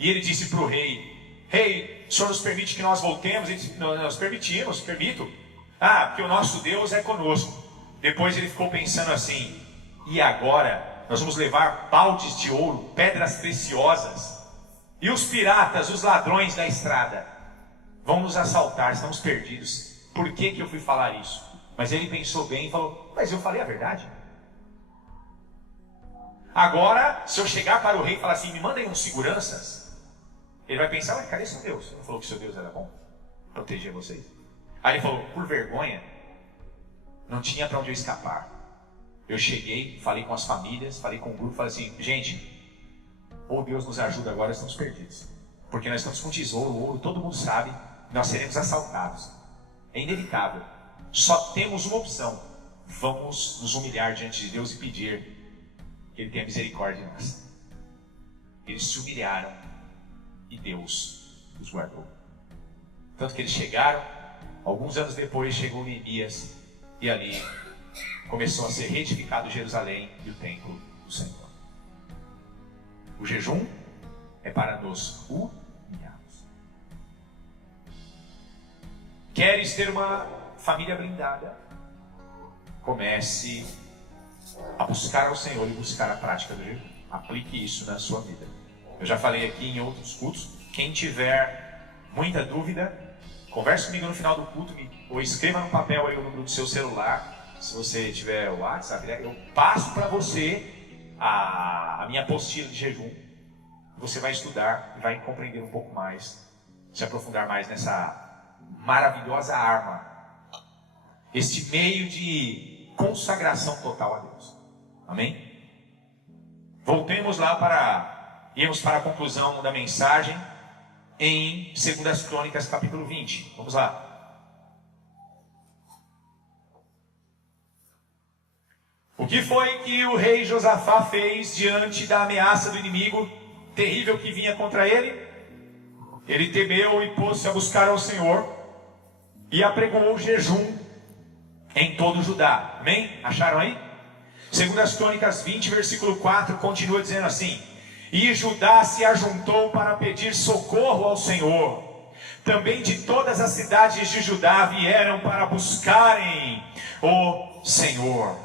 E ele disse para o rei: rei, o senhor nos permite que nós voltemos? Ele disse: nós permitimos, permito. Ah, porque o nosso Deus é conosco. Depois ele ficou pensando assim: e agora nós vamos levar baldes de ouro, pedras preciosas, e os piratas, os ladrões da estrada vão nos assaltar, estamos perdidos. Por que eu fui falar isso? Mas ele pensou bem e falou: mas eu falei a verdade. Agora, se eu chegar para o rei e falar assim: me mandem uns seguranças, ele vai pensar: mas cadê seu Deus? Você não falou que seu Deus era bom? Proteger vocês. Aí ele falou: por vergonha, não tinha para onde eu escapar. Eu cheguei, falei com as famílias, falei com o grupo, falei assim: gente, ou Deus nos ajuda agora, estamos perdidos. Porque nós estamos com tesouro, ouro, todo mundo sabe, nós seremos assaltados. É inevitável. Só temos uma opção: vamos nos humilhar diante de Deus e pedir que Ele tenha misericórdia de nós. Eles se humilharam e Deus os guardou. Tanto que eles chegaram, alguns anos depois chegou Neemias, e ali começou a ser reedificado Jerusalém e o templo do Senhor. O jejum é para nos humilharmos. Queres ter uma família blindada? Comece a buscar ao Senhor e buscar a prática do jejum. Aplique isso na sua vida. Eu já falei aqui em outros cultos. Quem tiver muita dúvida, converse comigo no final do culto, ou escreva no papel aí o número do seu celular. Se você tiver o WhatsApp, eu passo para você a minha apostila de jejum. Você vai estudar e vai compreender um pouco mais, se aprofundar mais nessa maravilhosa arma, este meio de consagração total a Deus. Amém? Voltemos lá irmos para a conclusão da mensagem em 2 Crônicas capítulo 20. Vamos lá. O que foi que o rei Josafá fez diante da ameaça do inimigo terrível que vinha contra ele? Ele temeu e pôs-se a buscar ao Senhor e apregoou jejum em todo Judá. Amém? Acharam aí? 2 Crônicas 20, versículo 4, continua dizendo assim: e Judá se ajuntou para pedir socorro ao Senhor. Também de todas as cidades de Judá vieram para buscarem o Senhor.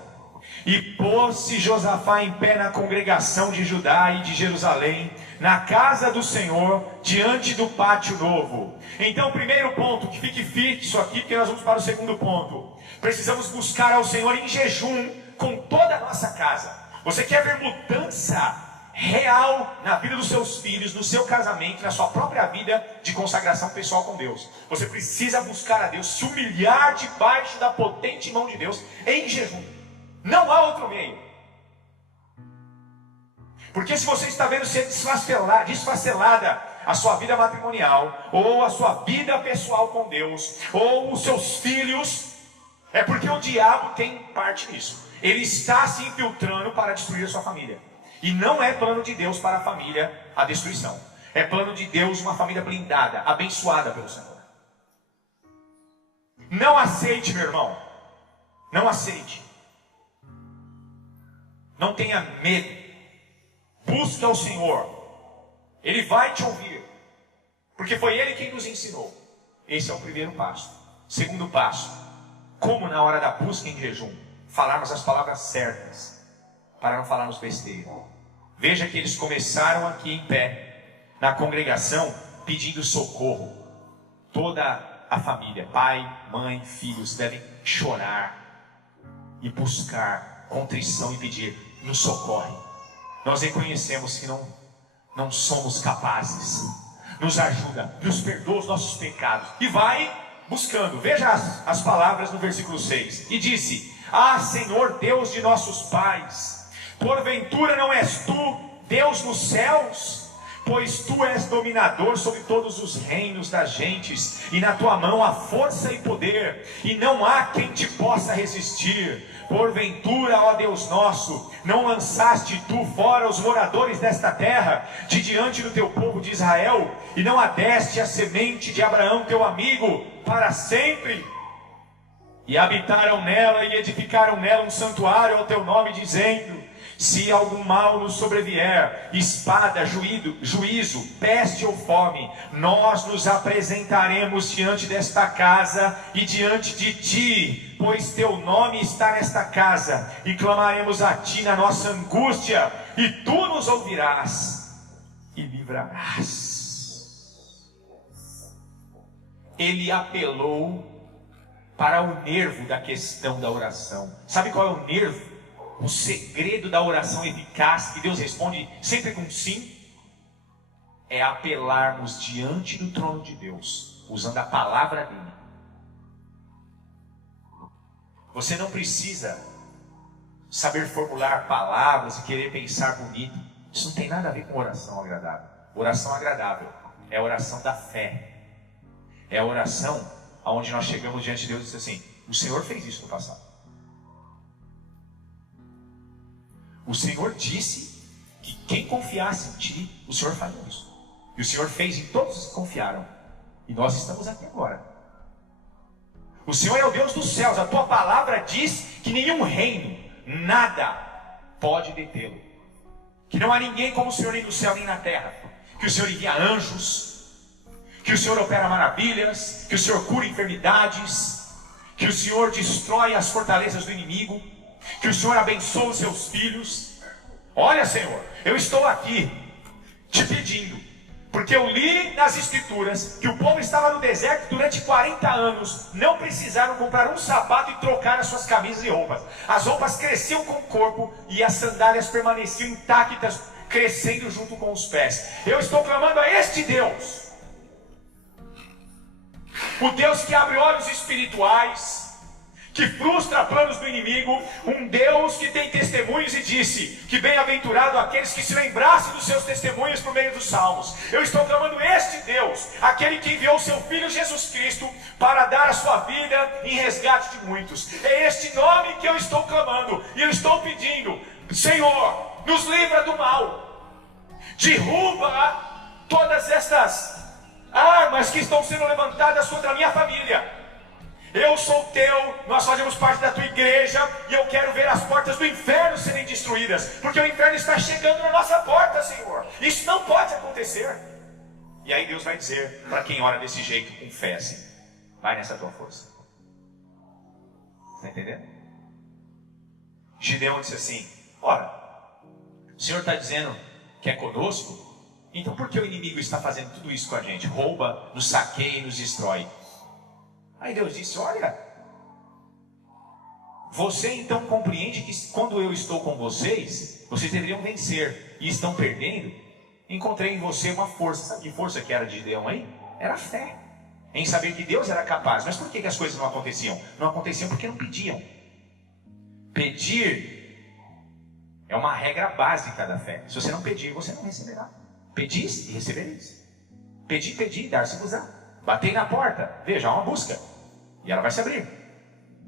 E pôs-se Josafá em pé na congregação de Judá e de Jerusalém, na casa do Senhor, diante do pátio novo. Então, primeiro ponto, que fique fixo aqui, porque nós vamos para o segundo ponto. Precisamos buscar ao Senhor em jejum com toda a nossa casa. Você quer ver mudança real na vida dos seus filhos, no seu casamento, na sua própria vida de consagração pessoal com Deus? Você precisa buscar a Deus, se humilhar debaixo da potente mão de Deus em jejum. Não há outro meio. Porque se você está vendo ser desfacelada a sua vida matrimonial, ou a sua vida pessoal com Deus, ou os seus filhos, é porque o diabo tem parte nisso. Ele está se infiltrando para destruir a sua família. E não é plano de Deus para a família a destruição. É plano de Deus uma família blindada, abençoada pelo Senhor. Não aceite, meu irmão. Não aceite. Não tenha medo. Busque ao Senhor. Ele vai te ouvir. Porque foi Ele quem nos ensinou. Esse é o primeiro passo. Segundo passo: como na hora da busca em jejum, falarmos as palavras certas, para não falarmos besteira. Veja que eles começaram aqui em pé, na congregação, pedindo socorro. toda a família, pai, mãe, filhos, devem chorar e buscar contrição e pedir: nos socorre. Nós reconhecemos que não somos capazes. Nos ajuda, nos perdoa os nossos pecados. E vai buscando. Veja as palavras no versículo 6. E disse: ah, Senhor Deus de nossos pais, porventura não és tu Deus nos céus? Pois tu és dominador sobre todos os reinos das gentes, e na tua mão há força e poder, e não há quem te possa resistir. Porventura, ó Deus nosso, não lançaste tu fora os moradores desta terra, de diante do teu povo de Israel, e não adeste a semente de Abraão teu amigo, para sempre? E habitaram nela, e edificaram nela um santuário ao teu nome, dizendo: se algum mal nos sobrevier, espada, juízo, peste ou fome, nós nos apresentaremos diante desta casa e diante de ti, pois teu nome está nesta casa, e clamaremos a ti na nossa angústia, e tu nos ouvirás e livrarás. Ele apelou para o nervo da questão da oração. Sabe qual é o nervo? O segredo da oração eficaz, que Deus responde sempre com sim, é apelarmos diante do trono de Deus, usando a palavra dele. Você não precisa saber formular palavras e querer pensar bonito. Isso não tem nada a ver com oração agradável. Oração agradável é a oração da fé. É a oração onde nós chegamos diante de Deus e dizemos assim: o Senhor fez isso no passado. O Senhor disse que quem confiasse em ti, o Senhor faria isso. E o Senhor fez em todos os que confiaram. E nós estamos aqui agora. O Senhor é o Deus dos céus. A tua palavra diz que nenhum reino, nada pode detê-lo. Que não há ninguém como o Senhor nem no céu nem na terra. Que o Senhor envia anjos. Que o Senhor opera maravilhas. Que o Senhor cura enfermidades. Que o Senhor destrói as fortalezas do inimigo. Que o Senhor abençoe os seus filhos. Olha, Senhor, eu estou aqui te pedindo, porque eu li nas Escrituras que o povo estava no deserto durante 40 anos, não precisaram comprar um sapato e trocar as suas camisas e roupas. As roupas cresciam com o corpo e as sandálias permaneciam intactas, crescendo junto com os pés. Eu estou clamando a este Deus, o Deus que abre olhos espirituais, que frustra planos do inimigo, um Deus que tem testemunhos e disse que bem-aventurado aqueles que se lembrassem dos seus testemunhos por meio dos salmos. Eu estou clamando este Deus, aquele que enviou o seu Filho Jesus Cristo para dar a sua vida em resgate de muitos. É este nome que eu estou clamando, e eu estou pedindo: Senhor, nos livra do mal, derruba todas estas armas que estão sendo levantadas contra a minha família. Eu sou teu, nós fazemos parte da tua igreja, e eu quero ver as portas do inferno serem destruídas, porque o inferno está chegando na nossa porta, Senhor. Isso não pode acontecer. E aí Deus vai dizer para quem ora desse jeito, confesse: vai nessa tua força. Está entendendo? Gideão disse assim: ora, o Senhor está dizendo que é conosco, então por que o inimigo está fazendo tudo isso com a gente? Rouba, nos saqueia e nos destrói. Aí Deus disse: olha, você então compreende que quando eu estou com vocês, vocês deveriam vencer e estão perdendo. Encontrei em você uma força. Sabe que força que era de Gideão aí? Era fé, em saber que Deus era capaz. Mas por que as coisas não aconteciam? Não aconteciam porque não pediam. Pedir é uma regra básica da fé. Se você não pedir, você não receberá. Pedis e recebereis. Pedi, dar-se-vos-á. Batei na porta, veja, há uma busca, e ela vai se abrir.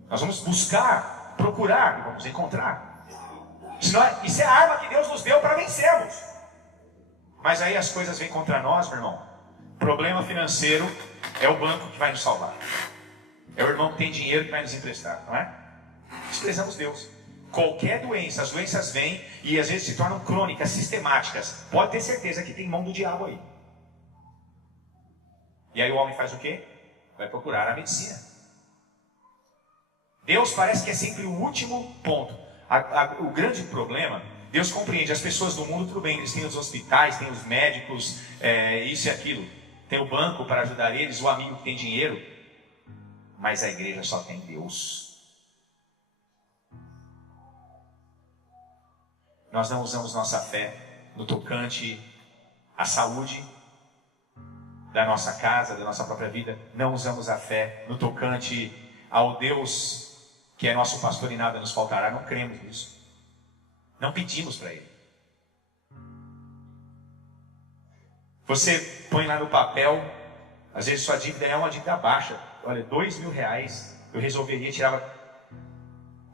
Nós vamos buscar, procurar, e vamos encontrar. Isso é a arma que Deus nos deu para vencermos. Mas aí as coisas vêm contra nós, meu irmão. Problema financeiro é o banco que vai nos salvar. É o irmão que tem dinheiro que vai nos emprestar, não é? Desprezamos Deus. Qualquer doença, as doenças vêm e às vezes se tornam crônicas, sistemáticas. Pode ter certeza que tem mão do diabo aí. E aí o homem faz o quê? Vai procurar a medicina. Deus parece que é sempre o último ponto. O grande problema, Deus compreende, as pessoas do mundo, tudo bem, eles têm os hospitais, têm os médicos, isso e aquilo. tem o banco para ajudar eles, o amigo que tem dinheiro, mas a igreja só tem Deus. Nós não usamos nossa fé no tocante à saúde da nossa casa, da nossa própria vida. Não usamos a fé no tocante ao Deus que é nosso pastor e nada nos faltará. Não cremos nisso. Não pedimos para Ele. Você põe lá no papel, às vezes sua dívida é uma dívida baixa. Olha, R$2.000 eu resolveria, tirava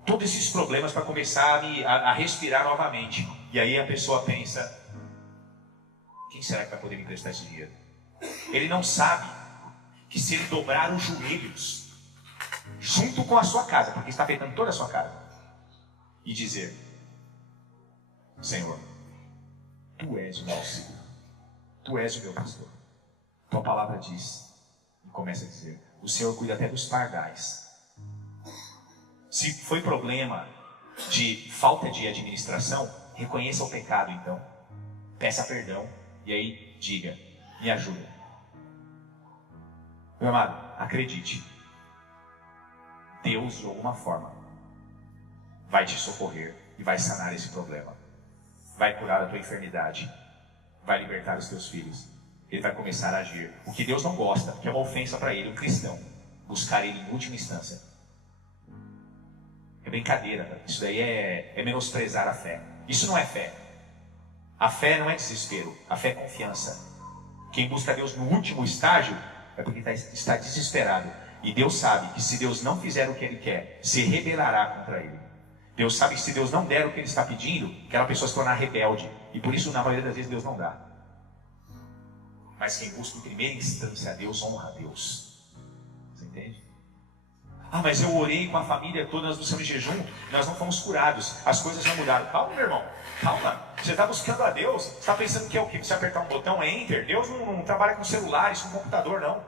todos esses problemas para começar a respirar novamente. E aí a pessoa pensa, quem será que vai poder me emprestar esse dinheiro? Ele não sabe que se ele dobrar os joelhos, junto com a sua casa, porque está afetando toda a sua casa, e dizer, Senhor, Tu és o meu auxílio, Tu és o meu pastor. Tua palavra diz, e começa a dizer, o Senhor cuida até dos pardais. Se foi problema de falta de administração, reconheça o pecado então, peça perdão, e aí diga, me ajuda. Meu amado, acredite, Deus de alguma forma vai te socorrer e vai sanar esse problema, vai curar a tua enfermidade, vai libertar os teus filhos. Ele vai começar a agir. O que Deus não gosta, que é uma ofensa para ele, um cristão, buscar ele em última instância. É brincadeira, isso daí é menosprezar a fé. Isso não é fé. A fé não é desespero, a fé é confiança. Quem busca Deus no último estágio é porque está desesperado. E Deus sabe que se Deus não fizer o que Ele quer, se rebelará contra Ele. Deus sabe que se Deus não der o que Ele está pedindo, aquela pessoa se tornar rebelde. E por isso, na maioria das vezes, Deus não dá. Mas quem busca em primeira instância a Deus, honra a Deus. Você entende? Ah, mas eu orei com a família toda, nós buscamos jejum, nós não fomos curados, as coisas não mudaram. Calma, meu irmão, calma. Você está buscando a Deus, você está pensando que é o quê? Você apertar um botão, é Enter. Deus não trabalha com celulares, com computador, não.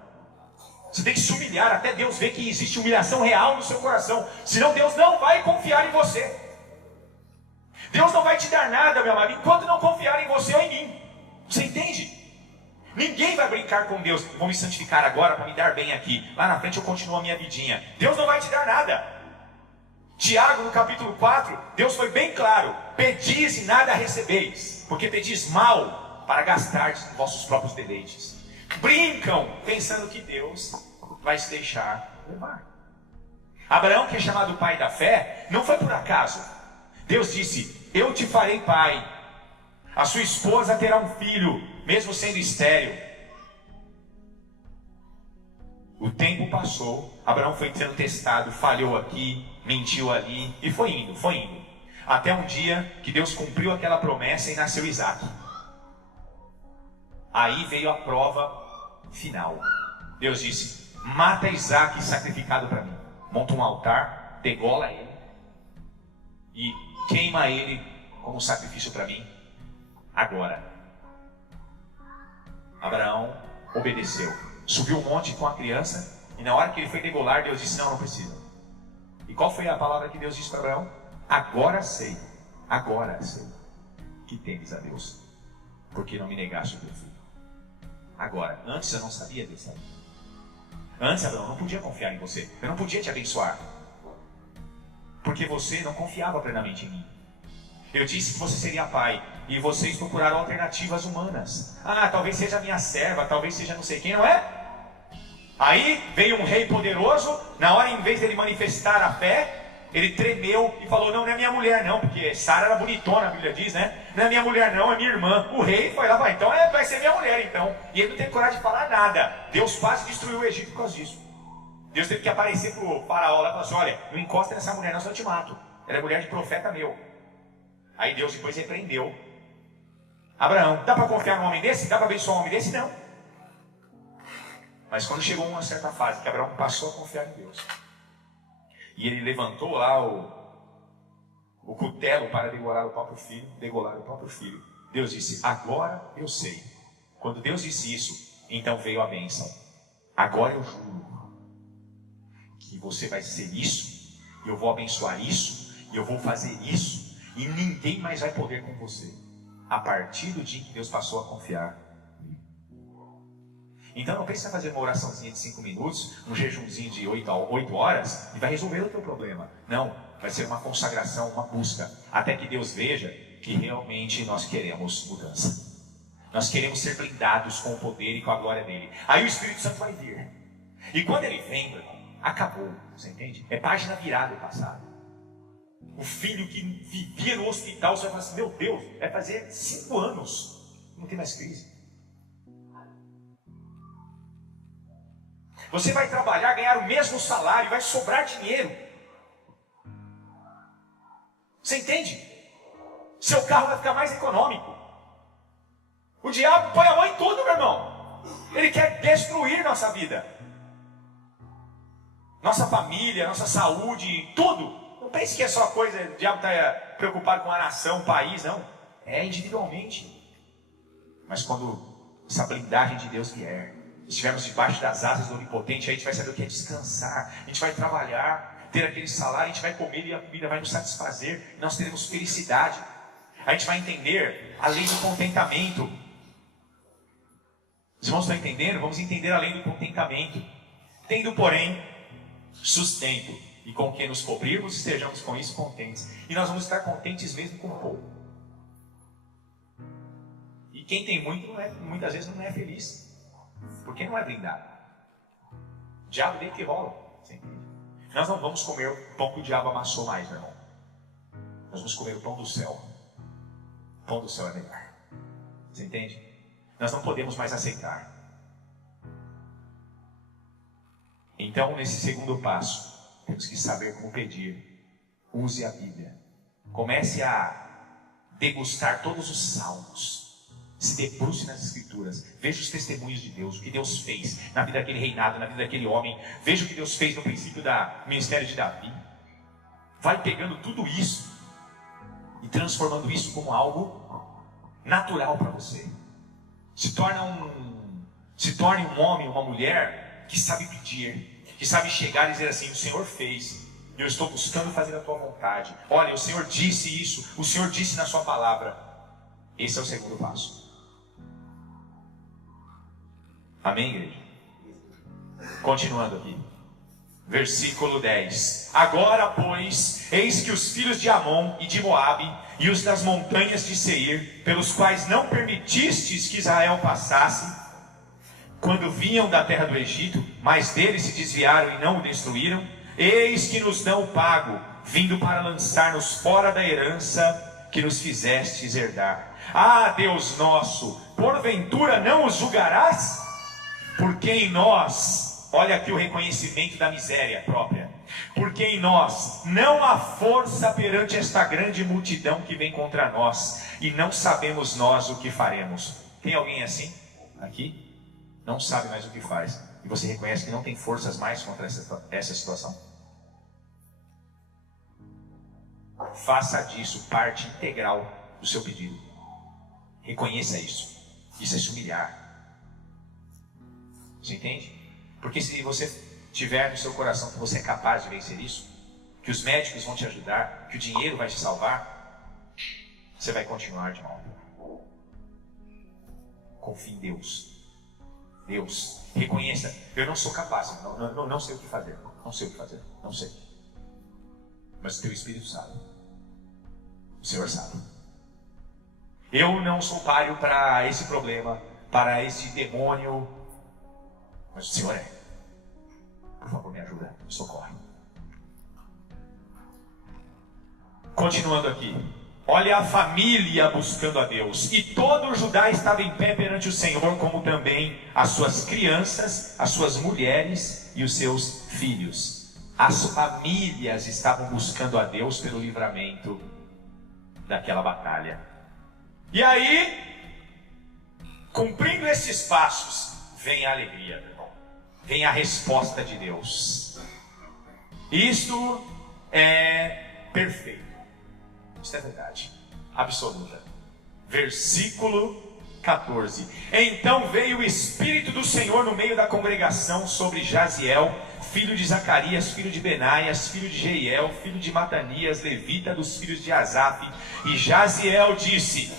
Você tem que se humilhar até Deus ver que existe humilhação real no seu coração. Senão Deus não vai confiar em você. Deus não vai te dar nada, meu amado, enquanto não confiar em você ou em mim. Você entende? Ninguém vai brincar com Deus. Vou me santificar agora para me dar bem aqui. Lá na frente eu continuo a minha vidinha. Deus não vai te dar nada. Tiago, no capítulo 4, Deus foi bem claro. Pedis e nada recebeis, porque pedis mal para gastar em vossos próprios deleites. Brincam pensando que Deus vai se deixar levar. Abraão, que é chamado pai da fé, não foi por acaso. Deus disse, eu te farei pai. A sua esposa terá um filho, mesmo sendo estéril. O tempo passou, Abraão foi sendo testado, falhou aqui, mentiu ali, e foi indo. Até um dia que Deus cumpriu aquela promessa e nasceu Isaac. Aí veio a prova final. Deus disse, mata Isaac sacrificado para mim. Monta um altar, degola ele e queima ele como sacrifício para mim. Agora, Abraão obedeceu, subiu o monte com a criança, e na hora que ele foi degolar, Deus disse, não precisa. E qual foi a palavra que Deus disse para Abraão? Agora sei que temes a Deus, porque não me negaste o teu filho. Agora, antes eu não sabia, Deus sabia. Antes, Abraão, eu não podia confiar em você, eu não podia te abençoar, porque você não confiava plenamente em mim. Eu disse que você seria pai, e vocês procuraram alternativas humanas. Ah, talvez seja minha serva, talvez seja não sei quem, não é? Aí veio um rei poderoso, na hora em vez dele manifestar a fé, ele tremeu e falou, não é minha mulher não, porque Sara era bonitona, a Bíblia diz, né? Não é minha mulher não, é minha irmã. O rei foi lá, então vai ser minha mulher então. E ele não teve coragem de falar nada. Deus quase destruiu o Egito por causa disso. Deus teve que aparecer para o faraó lá e falar assim, olha, não encosta nessa mulher não, senão eu te mato. Ela é mulher de profeta meu. Aí Deus depois repreendeu Abraão. Dá para confiar num homem desse? Dá para abençoar um homem desse? Não. Mas quando chegou uma certa fase que Abraão passou a confiar em Deus, e ele levantou lá o cutelo para degolar o próprio filho, Deus disse, agora eu sei. Quando Deus disse isso, então veio a bênção. Agora eu juro que você vai ser isso, eu vou abençoar isso, e eu vou fazer isso, e ninguém mais vai poder com você. A partir do dia que Deus passou a confiar. Então não pense em fazer uma oraçãozinha de 5 minutos, um jejumzinho de 8 horas e vai resolver o teu problema. Não, vai ser uma consagração, uma busca, até que Deus veja que realmente nós queremos mudança. Nós queremos ser blindados com o poder e com a glória dele. Aí o Espírito Santo vai vir. E quando ele vem, meu irmão, acabou, você entende? É página virada do passado. O filho que vivia no hospital, você vai falar assim, meu Deus, vai fazer 5 anos, não tem mais crise. Você vai trabalhar, ganhar o mesmo salário, vai sobrar dinheiro. Você entende? Seu carro vai ficar mais econômico. O diabo põe a mão em tudo, meu irmão. Ele quer destruir nossa vida. Nossa família, nossa saúde, tudo. Não pense que é só coisa, o diabo está preocupado com a nação, o país, não. É individualmente. Mas quando essa blindagem de Deus vier, estivermos debaixo das asas do Onipotente, aí a gente vai saber o que é descansar, a gente vai trabalhar, ter aquele salário, a gente vai comer e a comida vai nos satisfazer, nós teremos felicidade. A gente vai entender a lei do contentamento. Os irmãos estão entendendo? Vamos entender a lei do contentamento. Tendo, porém, sustento e com que nos cobrirmos, estejamos com isso contentes. E nós vamos estar contentes mesmo com pouco. E quem tem muito, muitas vezes não é feliz. Porque não é blindado. O diabo dele que rola. Você entende? Nós não vamos comer o pão que o diabo amassou mais, meu irmão. Nós vamos comer o pão do céu. O pão do céu é melhor. Você entende? Nós não podemos mais aceitar. Então, nesse segundo passo, temos que saber como pedir. Use a Bíblia. Comece a degustar todos os salmos. Se debruce nas Escrituras, veja os testemunhos de Deus, o que Deus fez na vida daquele reinado, na vida daquele homem. Veja o que Deus fez no princípio do ministério de Davi. Vai pegando tudo isso e transformando isso como algo natural para você. Se torne um homem, uma mulher que sabe pedir, que sabe chegar e dizer assim, o Senhor fez, eu estou buscando fazer a tua vontade. Olha, o Senhor disse isso, o Senhor disse na sua palavra. Esse é o segundo passo. Amém, igreja? Continuando aqui. Versículo 10. Agora, pois, eis que os filhos de Amon e de Moabe, e os das montanhas de Seir, pelos quais não permitistes que Israel passasse, quando vinham da terra do Egito, mas deles se desviaram e não o destruíram, eis que nos dão o pago, vindo para lançar-nos fora da herança que nos fizestes herdar. Ah, Deus nosso, porventura não os julgarás? Porque em nós, olha aqui o reconhecimento da miséria própria, porque em nós não há força perante esta grande multidão que vem contra nós, e não sabemos nós o que faremos. Tem alguém assim? Aqui? Não sabe mais o que faz, e você reconhece que não tem forças mais contra essa situação? Faça disso parte integral do seu pedido. Reconheça isso. Isso é se humilhar. Você entende? Porque se você tiver no seu coração que você é capaz de vencer isso, que os médicos vão te ajudar, que o dinheiro vai te salvar, você vai continuar de mal. Confie em Deus. Deus, reconheça, eu não sou capaz, não sei o que fazer. Não sei o que fazer, não sei. Mas o teu Espírito sabe. O Senhor sabe. Eu não sou páreo para esse problema, para esse demônio, mas o Senhor é. Por favor, me ajuda, me socorre. Continuando aqui. Olha a família buscando a Deus. E todo o Judá estava em pé perante o Senhor, como também as suas crianças, as suas mulheres e os seus filhos. As famílias estavam buscando a Deus pelo livramento daquela batalha. E aí, cumprindo esses passos, vem a alegria, meu irmão. Vem a resposta de Deus. Isto é perfeito. Isso é verdade, absoluta. Versículo 14. Então veio o Espírito do Senhor no meio da congregação sobre Jaziel, filho de Zacarias, filho de Benaias, filho de Jeiel, filho de Matanias, levita dos filhos de Asaf. E Jaziel disse: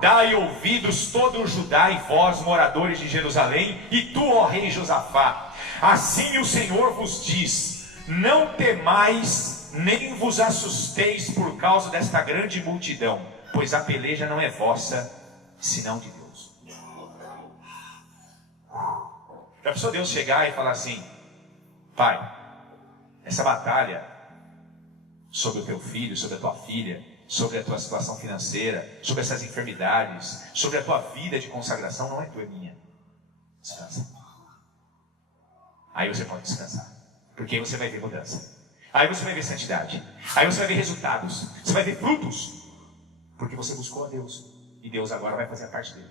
Dai ouvidos todo o Judá e vós, moradores de Jerusalém, e tu, ó rei Josafá. Assim o Senhor vos diz: não temais, nem vos assusteis por causa desta grande multidão, pois a peleja não é vossa, senão de Deus. Já pensou Deus chegar e falar assim: pai, essa batalha sobre o teu filho, sobre a tua filha, sobre a tua situação financeira, sobre essas enfermidades, sobre a tua vida de consagração, não é tua, é minha. Descansa. Aí você pode descansar, porque aí você vai ver mudança, aí você vai ver santidade, aí você vai ver resultados, você vai ver frutos, porque você buscou a Deus, e Deus agora vai fazer a parte dele.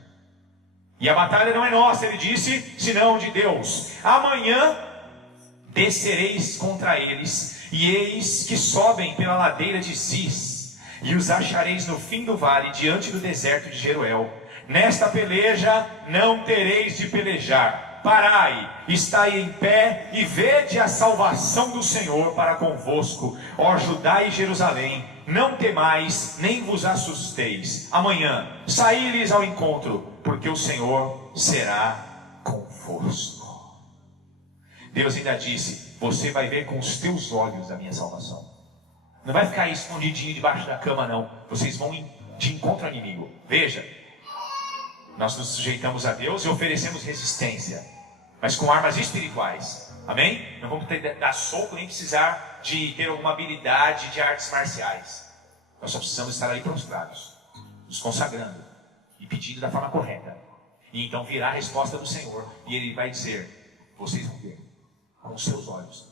E a batalha não é nossa, ele disse, senão de Deus. Amanhã descereis contra eles, e eis que sobem pela ladeira de Cis, e os achareis no fim do vale, diante do deserto de Jeruel. Nesta peleja não tereis de pelejar. Parai, estai em pé e vede a salvação do Senhor para convosco, ó Judá e Jerusalém. Não temais, nem vos assusteis. Amanhã saí-lhes ao encontro, porque o Senhor será convosco. Deus ainda disse: você vai ver com os teus olhos a minha salvação. Não vai ficar aí escondidinho debaixo da cama, não. Vocês vão de encontro ao inimigo. Veja, nós nos sujeitamos a Deus e oferecemos resistência, mas com armas espirituais. Amém? Não vamos ter que dar soco, nem precisar de ter alguma habilidade de artes marciais. Nós só precisamos estar ali prostrados, nos consagrando e pedindo da forma correta. E então virá a resposta do Senhor, e Ele vai dizer: vocês vão ver com os seus olhos.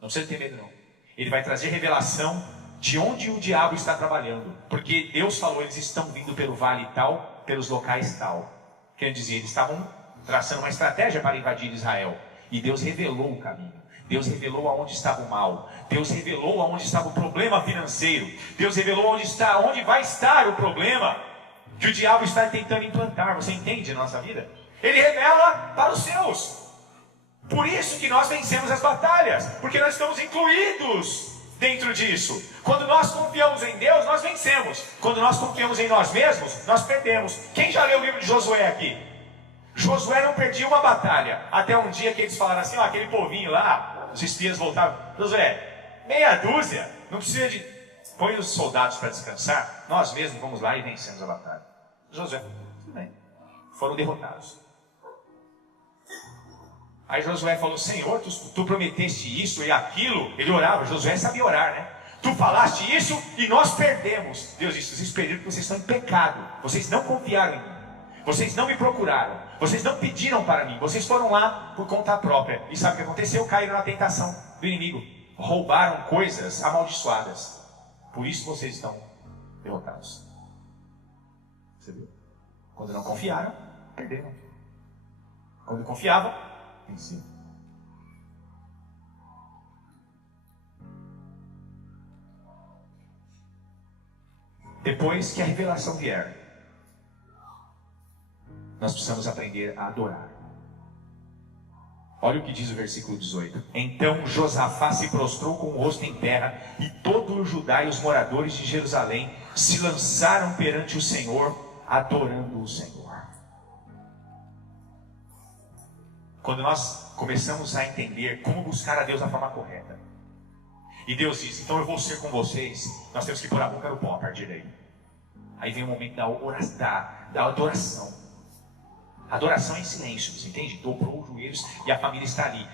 Não precisa ter medo, não. Ele vai trazer revelação de onde o diabo está trabalhando, porque Deus falou: eles estão vindo pelo vale tal, pelos locais tal. Quer dizer, eles estavam traçando uma estratégia para invadir Israel, e Deus revelou o caminho. Deus revelou aonde estava o mal. Deus revelou aonde estava o problema financeiro. Deus revelou onde vai estar o problema que o diabo está tentando implantar. Você entende na nossa vida? Ele revela para os seus. Por isso que nós vencemos as batalhas, porque nós estamos incluídos dentro disso. Quando nós confiamos em Deus, nós vencemos. Quando nós confiamos em nós mesmos, nós perdemos. Quem já leu o livro de Josué aqui? Josué não perdia uma batalha, até um dia que eles falaram assim: ó, aquele povinho lá, os espias voltaram. Josué, meia dúzia, não precisa de... põe os soldados para descansar, nós mesmos vamos lá e vencemos a batalha. Josué, tudo bem, foram derrotados. Aí Josué falou: Senhor, tu prometeste isso e aquilo. Ele orava, Josué sabia orar, né? Tu falaste isso e nós perdemos. Deus disse: vocês perderam porque vocês estão em pecado. Vocês não confiaram em mim. Vocês não me procuraram. Vocês não pediram para mim. Vocês foram lá por conta própria. E sabe o que aconteceu? Caíram na tentação do inimigo. Roubaram coisas amaldiçoadas. Por isso vocês estão derrotados. Você viu? Quando não confiaram, perderam. Quando confiavam, venceram. Depois que a revelação vier, nós precisamos aprender a adorar. Olha o que diz o versículo 18. Então Josafá se prostrou com o rosto em terra, e todo o Judá e os moradores de Jerusalém se lançaram perante o Senhor, adorando o Senhor. Quando nós começamos a entender como buscar a Deus da forma correta, e Deus diz: então eu vou ser com vocês, nós temos que pôr a boca no pó a partir daí. Aí vem o momento da adoração. Adoração em silêncio, você entende? Dobrou os joelhos e a família está ali.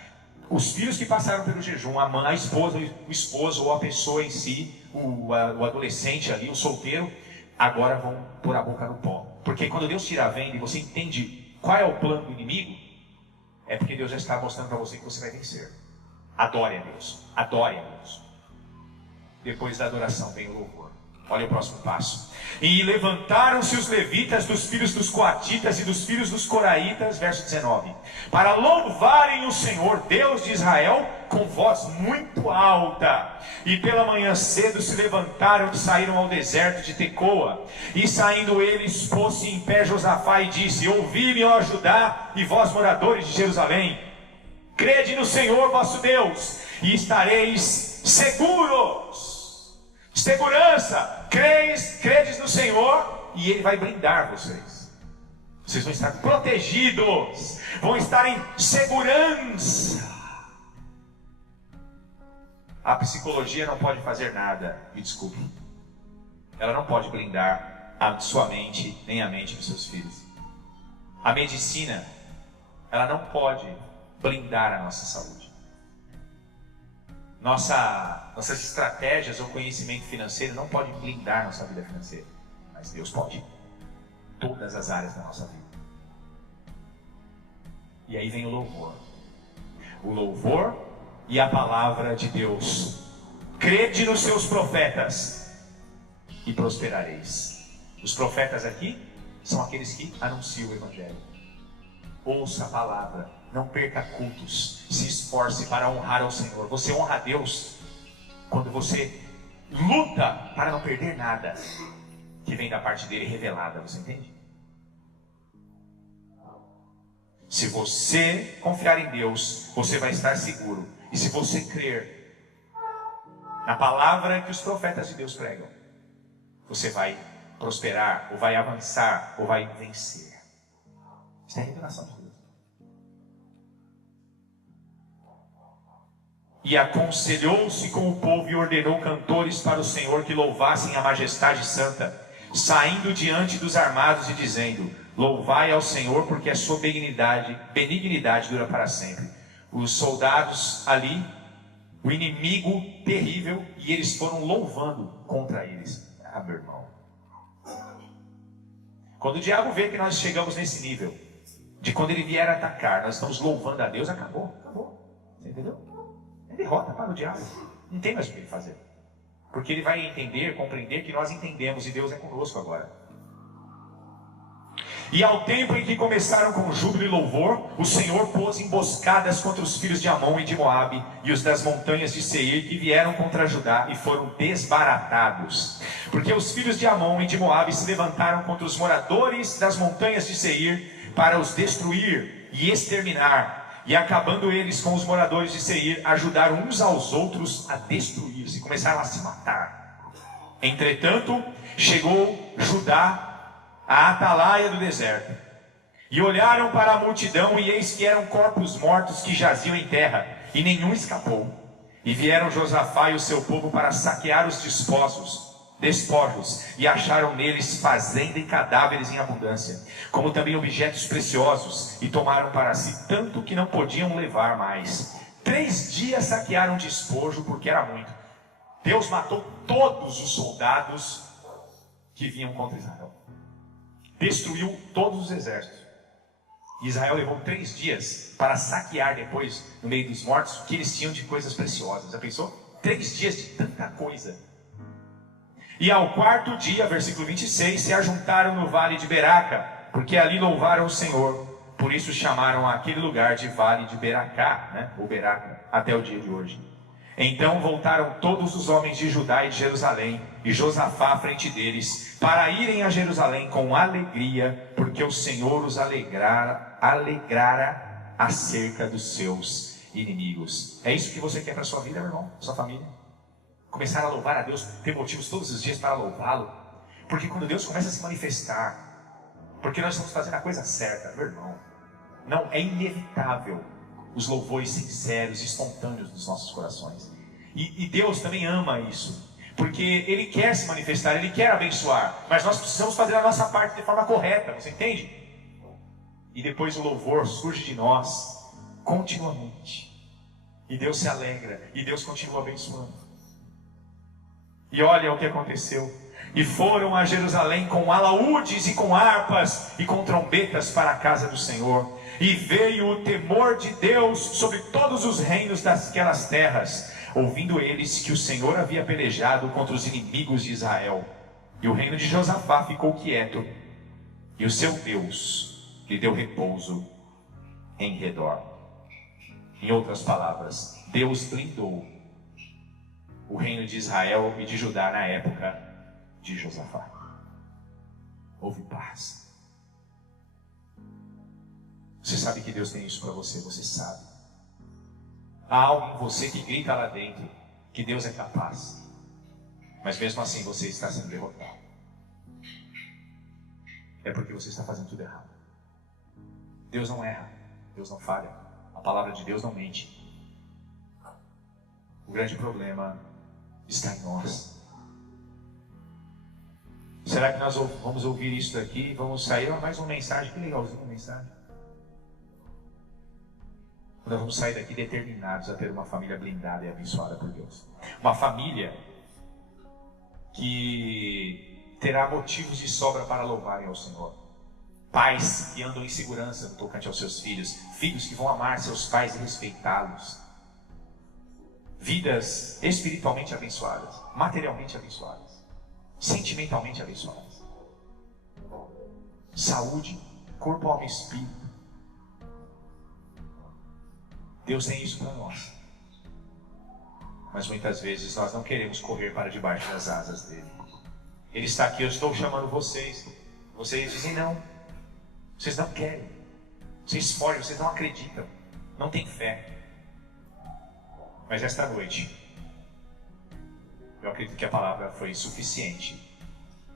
Os filhos que passaram pelo jejum, a mãe, a esposa, o esposo ou a pessoa em si, o adolescente ali, o solteiro, agora vão pôr a boca no pó. Porque quando Deus tira a venda e você entende qual é o plano do inimigo, é porque Deus já está mostrando para você que você vai vencer. Adore a Deus, adore a Deus. Depois da adoração vem o louvor. Olha o próximo passo. E levantaram-se os levitas dos filhos dos coatitas e dos filhos dos coraitas, verso 19, para louvarem o Senhor, Deus de Israel, com voz muito alta. E pela manhã cedo se levantaram e saíram ao deserto de Tecoa. E saindo eles, pôs-se em pé Josafá e disse: ouvi-me, ó Judá, e vós moradores de Jerusalém, crede no Senhor vosso Deus, e estareis seguros. Segurança, credes no Senhor e Ele vai blindar vocês. Vocês vão estar protegidos, vão estar em segurança. A psicologia não pode fazer nada, me desculpe. Ela não pode blindar a sua mente, nem a mente dos seus filhos. A medicina, ela não pode blindar a nossa saúde. Nossas estratégias ou conhecimento financeiro não pode blindar nossa vida financeira. Mas Deus pode. Todas as áreas da nossa vida. E aí vem o louvor. O louvor e a palavra de Deus. Crede nos seus profetas e prosperareis. Os profetas aqui são aqueles que anunciam o Evangelho. Ouça a palavra, não perca cultos, se esforce para honrar ao Senhor. Você honra a Deus quando você luta para não perder nada que vem da parte dele revelada, você entende? Se você confiar em Deus, você vai estar seguro. E se você crer na palavra que os profetas de Deus pregam, você vai prosperar, ou vai avançar, ou vai vencer. Isso é a revelação de Deus. E aconselhou-se com o povo e ordenou cantores para o Senhor que louvassem a majestade santa, saindo diante dos armados e dizendo: louvai ao Senhor, porque a sua benignidade dura para sempre. Os soldados ali, o inimigo terrível, e eles foram louvando contra eles. Ah, meu irmão. Quando o diabo vê que nós chegamos nesse nível, de quando ele vier atacar, nós estamos louvando a Deus, acabou. Você entendeu? É derrota para o diabo. Não tem mais o que ele fazer. Porque ele vai entender, compreender que nós entendemos e Deus é conosco agora. E ao tempo em que começaram com júbilo e louvor, o Senhor pôs emboscadas contra os filhos de Amon e de Moabe e os das montanhas de Seir, que vieram contra Judá e foram desbaratados. Porque os filhos de Amon e de Moabe se levantaram contra os moradores das montanhas de Seir para os destruir e exterminar. E acabando eles com os moradores de Seir, ajudaram uns aos outros a destruir-se, começaram a se matar. Entretanto, chegou Judá a atalaia do deserto, e olharam para a multidão, e eis que eram corpos mortos que jaziam em terra, e nenhum escapou. E vieram Josafá e o seu povo para saquear os despojos, e acharam neles fazenda e cadáveres em abundância, como também objetos preciosos, e tomaram para si tanto que não podiam levar mais. 3 dias saquearam despojo, porque era muito. Deus matou todos os soldados que vinham contra Israel. Destruiu todos os exércitos. Israel levou 3 dias para saquear depois, no meio dos mortos, o que eles tinham de coisas preciosas. Já pensou? 3 dias de tanta coisa. E ao 4º dia, versículo 26, se ajuntaram no vale de Beraca, porque ali louvaram o Senhor. Por isso chamaram aquele lugar de vale de Beracá, né? Ou Beraca, até o dia de hoje. Então voltaram todos os homens de Judá e de Jerusalém, e Josafá à frente deles, para irem a Jerusalém com alegria, porque o Senhor os alegrara acerca dos seus inimigos. É isso que você quer para a sua vida, meu irmão? Sua família? Começar a louvar a Deus, ter motivos todos os dias para louvá-lo. Porque quando Deus começa a se manifestar, porque nós estamos fazendo a coisa certa, meu irmão, não, é inevitável os louvores sinceros e espontâneos dos nossos corações. E Deus também ama isso, porque Ele quer se manifestar, Ele quer abençoar, mas nós precisamos fazer a nossa parte de forma correta, você entende? E depois o louvor surge de nós continuamente, e Deus se alegra, e Deus continua abençoando. E olha o que aconteceu: e foram a Jerusalém com alaúdes e com harpas e com trombetas para a casa do Senhor. E veio o temor de Deus sobre todos os reinos daquelas terras, ouvindo eles que o Senhor havia pelejado contra os inimigos de Israel. E o reino de Josafá ficou quieto, e o seu Deus lhe deu repouso em redor. Em outras palavras, Deus blindou o reino de Israel e de Judá na época de Josafá. Houve paz. Você sabe que Deus tem isso para você, você sabe. Há algo em você que grita lá dentro que Deus é capaz, mas mesmo assim você está sendo derrotado. é porque você está fazendo tudo errado. Deus não erra, Deus não falha, a palavra de Deus não mente. O grande problema está em nós. Será que nós vamos ouvir isso daqui e vamos sair? Mais uma mensagem, que legalzinho uma mensagem. Nós vamos sair daqui determinados a ter uma família blindada e abençoada por Deus. Uma família que terá motivos de sobra para louvarem ao Senhor. Pais que andam em segurança no tocante aos seus filhos. Filhos que vão amar seus pais e respeitá-los. Vidas espiritualmente abençoadas, materialmente abençoadas, sentimentalmente abençoadas. Saúde, corpo, alma e espírito. Deus tem isso para nós. Mas muitas vezes nós não queremos correr para debaixo das asas dele. Ele está aqui, eu estou chamando vocês. Vocês dizem não. Vocês não querem. Vocês fogem, vocês não acreditam. Não têm fé. Mas esta noite, eu acredito que a palavra foi suficiente,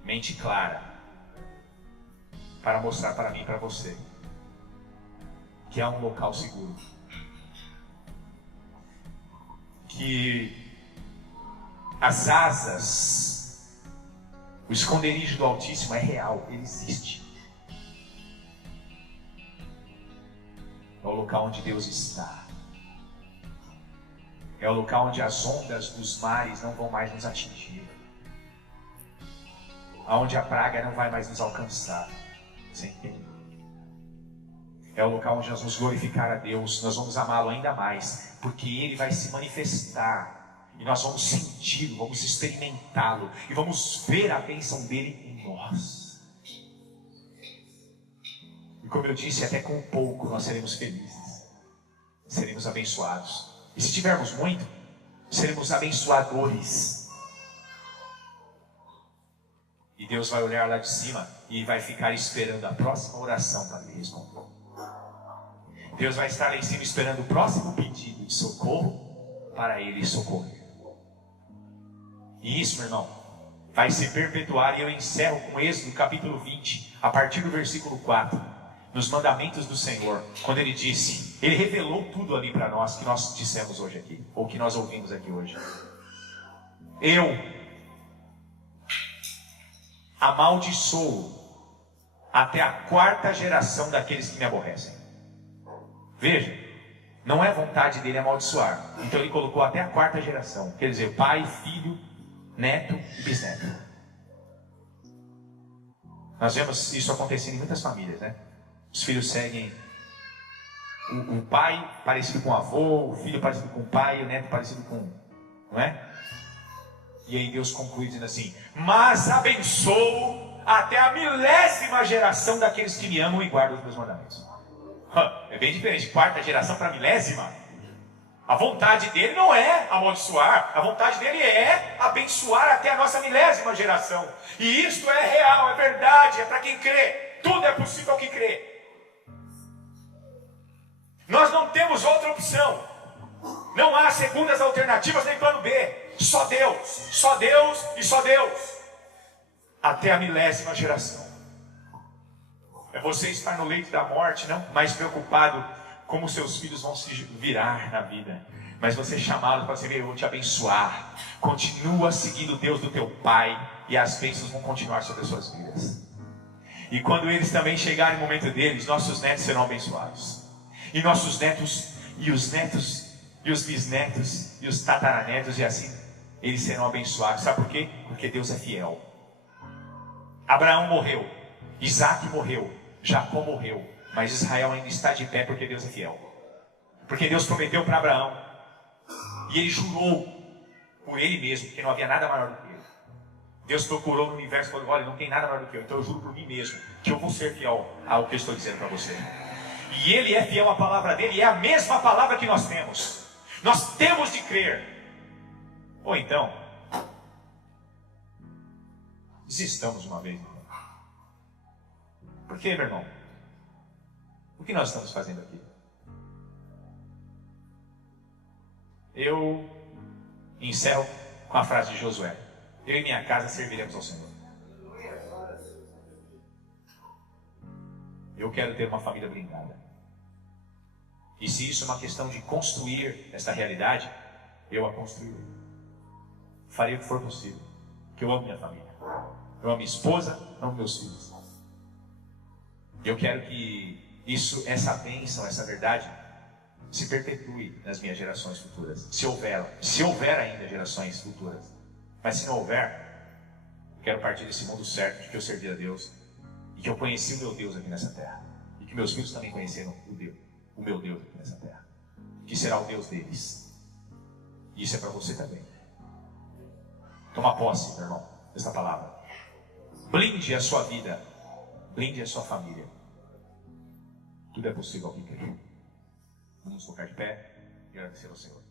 mente clara, para mostrar para mim e para você que há um local seguro, que as asas, o esconderijo do Altíssimo é real, ele existe. É o local onde Deus está. É o local onde as ondas dos mares não vão mais nos atingir. Aonde a praga não vai mais nos alcançar. Você entende? É o local onde nós vamos glorificar a Deus. Nós vamos amá-lo ainda mais. Porque Ele vai se manifestar. E nós vamos senti-lo, vamos experimentá-lo. E vamos ver a bênção dEle em nós. E como eu disse, até com pouco nós seremos felizes. Seremos abençoados. E se tivermos muito, seremos abençoadores. E Deus vai olhar lá de cima e vai ficar esperando a próxima oração para lhe responder. Deus vai estar lá em cima esperando o próximo pedido de socorro para Ele socorrer. E isso, meu irmão, vai se perpetuar. E eu encerro com Êxodo capítulo 20, a partir do versículo 4. Nos mandamentos do Senhor, quando Ele disse, Ele revelou tudo ali para nós, que nós dissemos hoje aqui, ou que nós ouvimos aqui hoje. Eu amaldiçoo até a 4ª geração daqueles que me aborrecem. Veja, não é vontade dele amaldiçoar. Então Ele colocou até a 4ª geração. Quer dizer, pai, filho, neto e bisneto. Nós vemos isso acontecendo em muitas famílias, né? Os filhos seguem o pai parecido com o avô, o filho parecido com o pai, o neto parecido com... Não é? E aí Deus conclui dizendo assim, mas abençoo até a 1000ª geração daqueles que me amam e guardam os meus mandamentos. É bem diferente, 4ª geração para 1000ª. A vontade dele não é amaldiçoar, a vontade dele é abençoar até a nossa 1000ª geração. E isto é real, é verdade, é para quem crê. Tudo é possível ao que crê. Nós não temos outra opção. Não há segundas alternativas nem plano B. Só Deus, só Deus e só Deus. Até a 1000ª geração. É você estar no leito da morte, não mais preocupado como seus filhos vão se virar na vida. Mas você chamá-los para dizer, eu vou te abençoar. Continua seguindo o Deus do teu pai e as bênçãos vão continuar sobre as suas vidas. E quando eles também chegarem no momento deles, nossos netos serão abençoados. E nossos netos, e os bisnetos, e os tataranetos, e assim, eles serão abençoados. Sabe por quê? Porque Deus é fiel. Abraão morreu, Isaac morreu, Jacó morreu, mas Israel ainda está de pé porque Deus é fiel. Porque Deus prometeu para Abraão, e ele jurou por ele mesmo, que não havia nada maior do que ele. Deus procurou no universo e falou, olha, não tem nada maior do que eu, então eu juro por mim mesmo, que eu vou ser fiel ao que eu estou dizendo para você. E Ele é fiel à palavra dele, e é a mesma palavra que nós temos. Nós temos de crer. Ou então, desistamos de uma vez. Por quê, meu irmão? O que nós estamos fazendo aqui? Eu encerro com a frase de Josué. Eu e minha casa serviremos ao Senhor. Eu quero ter uma família blindada. E se isso é uma questão de construir essa realidade, eu a construirei. Farei o que for possível. Porque eu amo minha família. Eu amo minha esposa, amo meus filhos. Eu quero que essa bênção, essa verdade, se perpetue nas minhas gerações futuras. Se houver ainda gerações futuras. Mas se não houver, eu quero partir desse mundo certo de que eu servi a Deus e que eu conheci o meu Deus aqui nessa terra. E que meus filhos também conheceram o meu Deus aqui nessa terra. Que será o Deus deles. E isso é para você também. Toma posse, meu irmão, dessa palavra. Blinde a sua vida. Blinde a sua família. Tudo é possível ao que crer. Vamos colocar de pé e agradecer ao Senhor.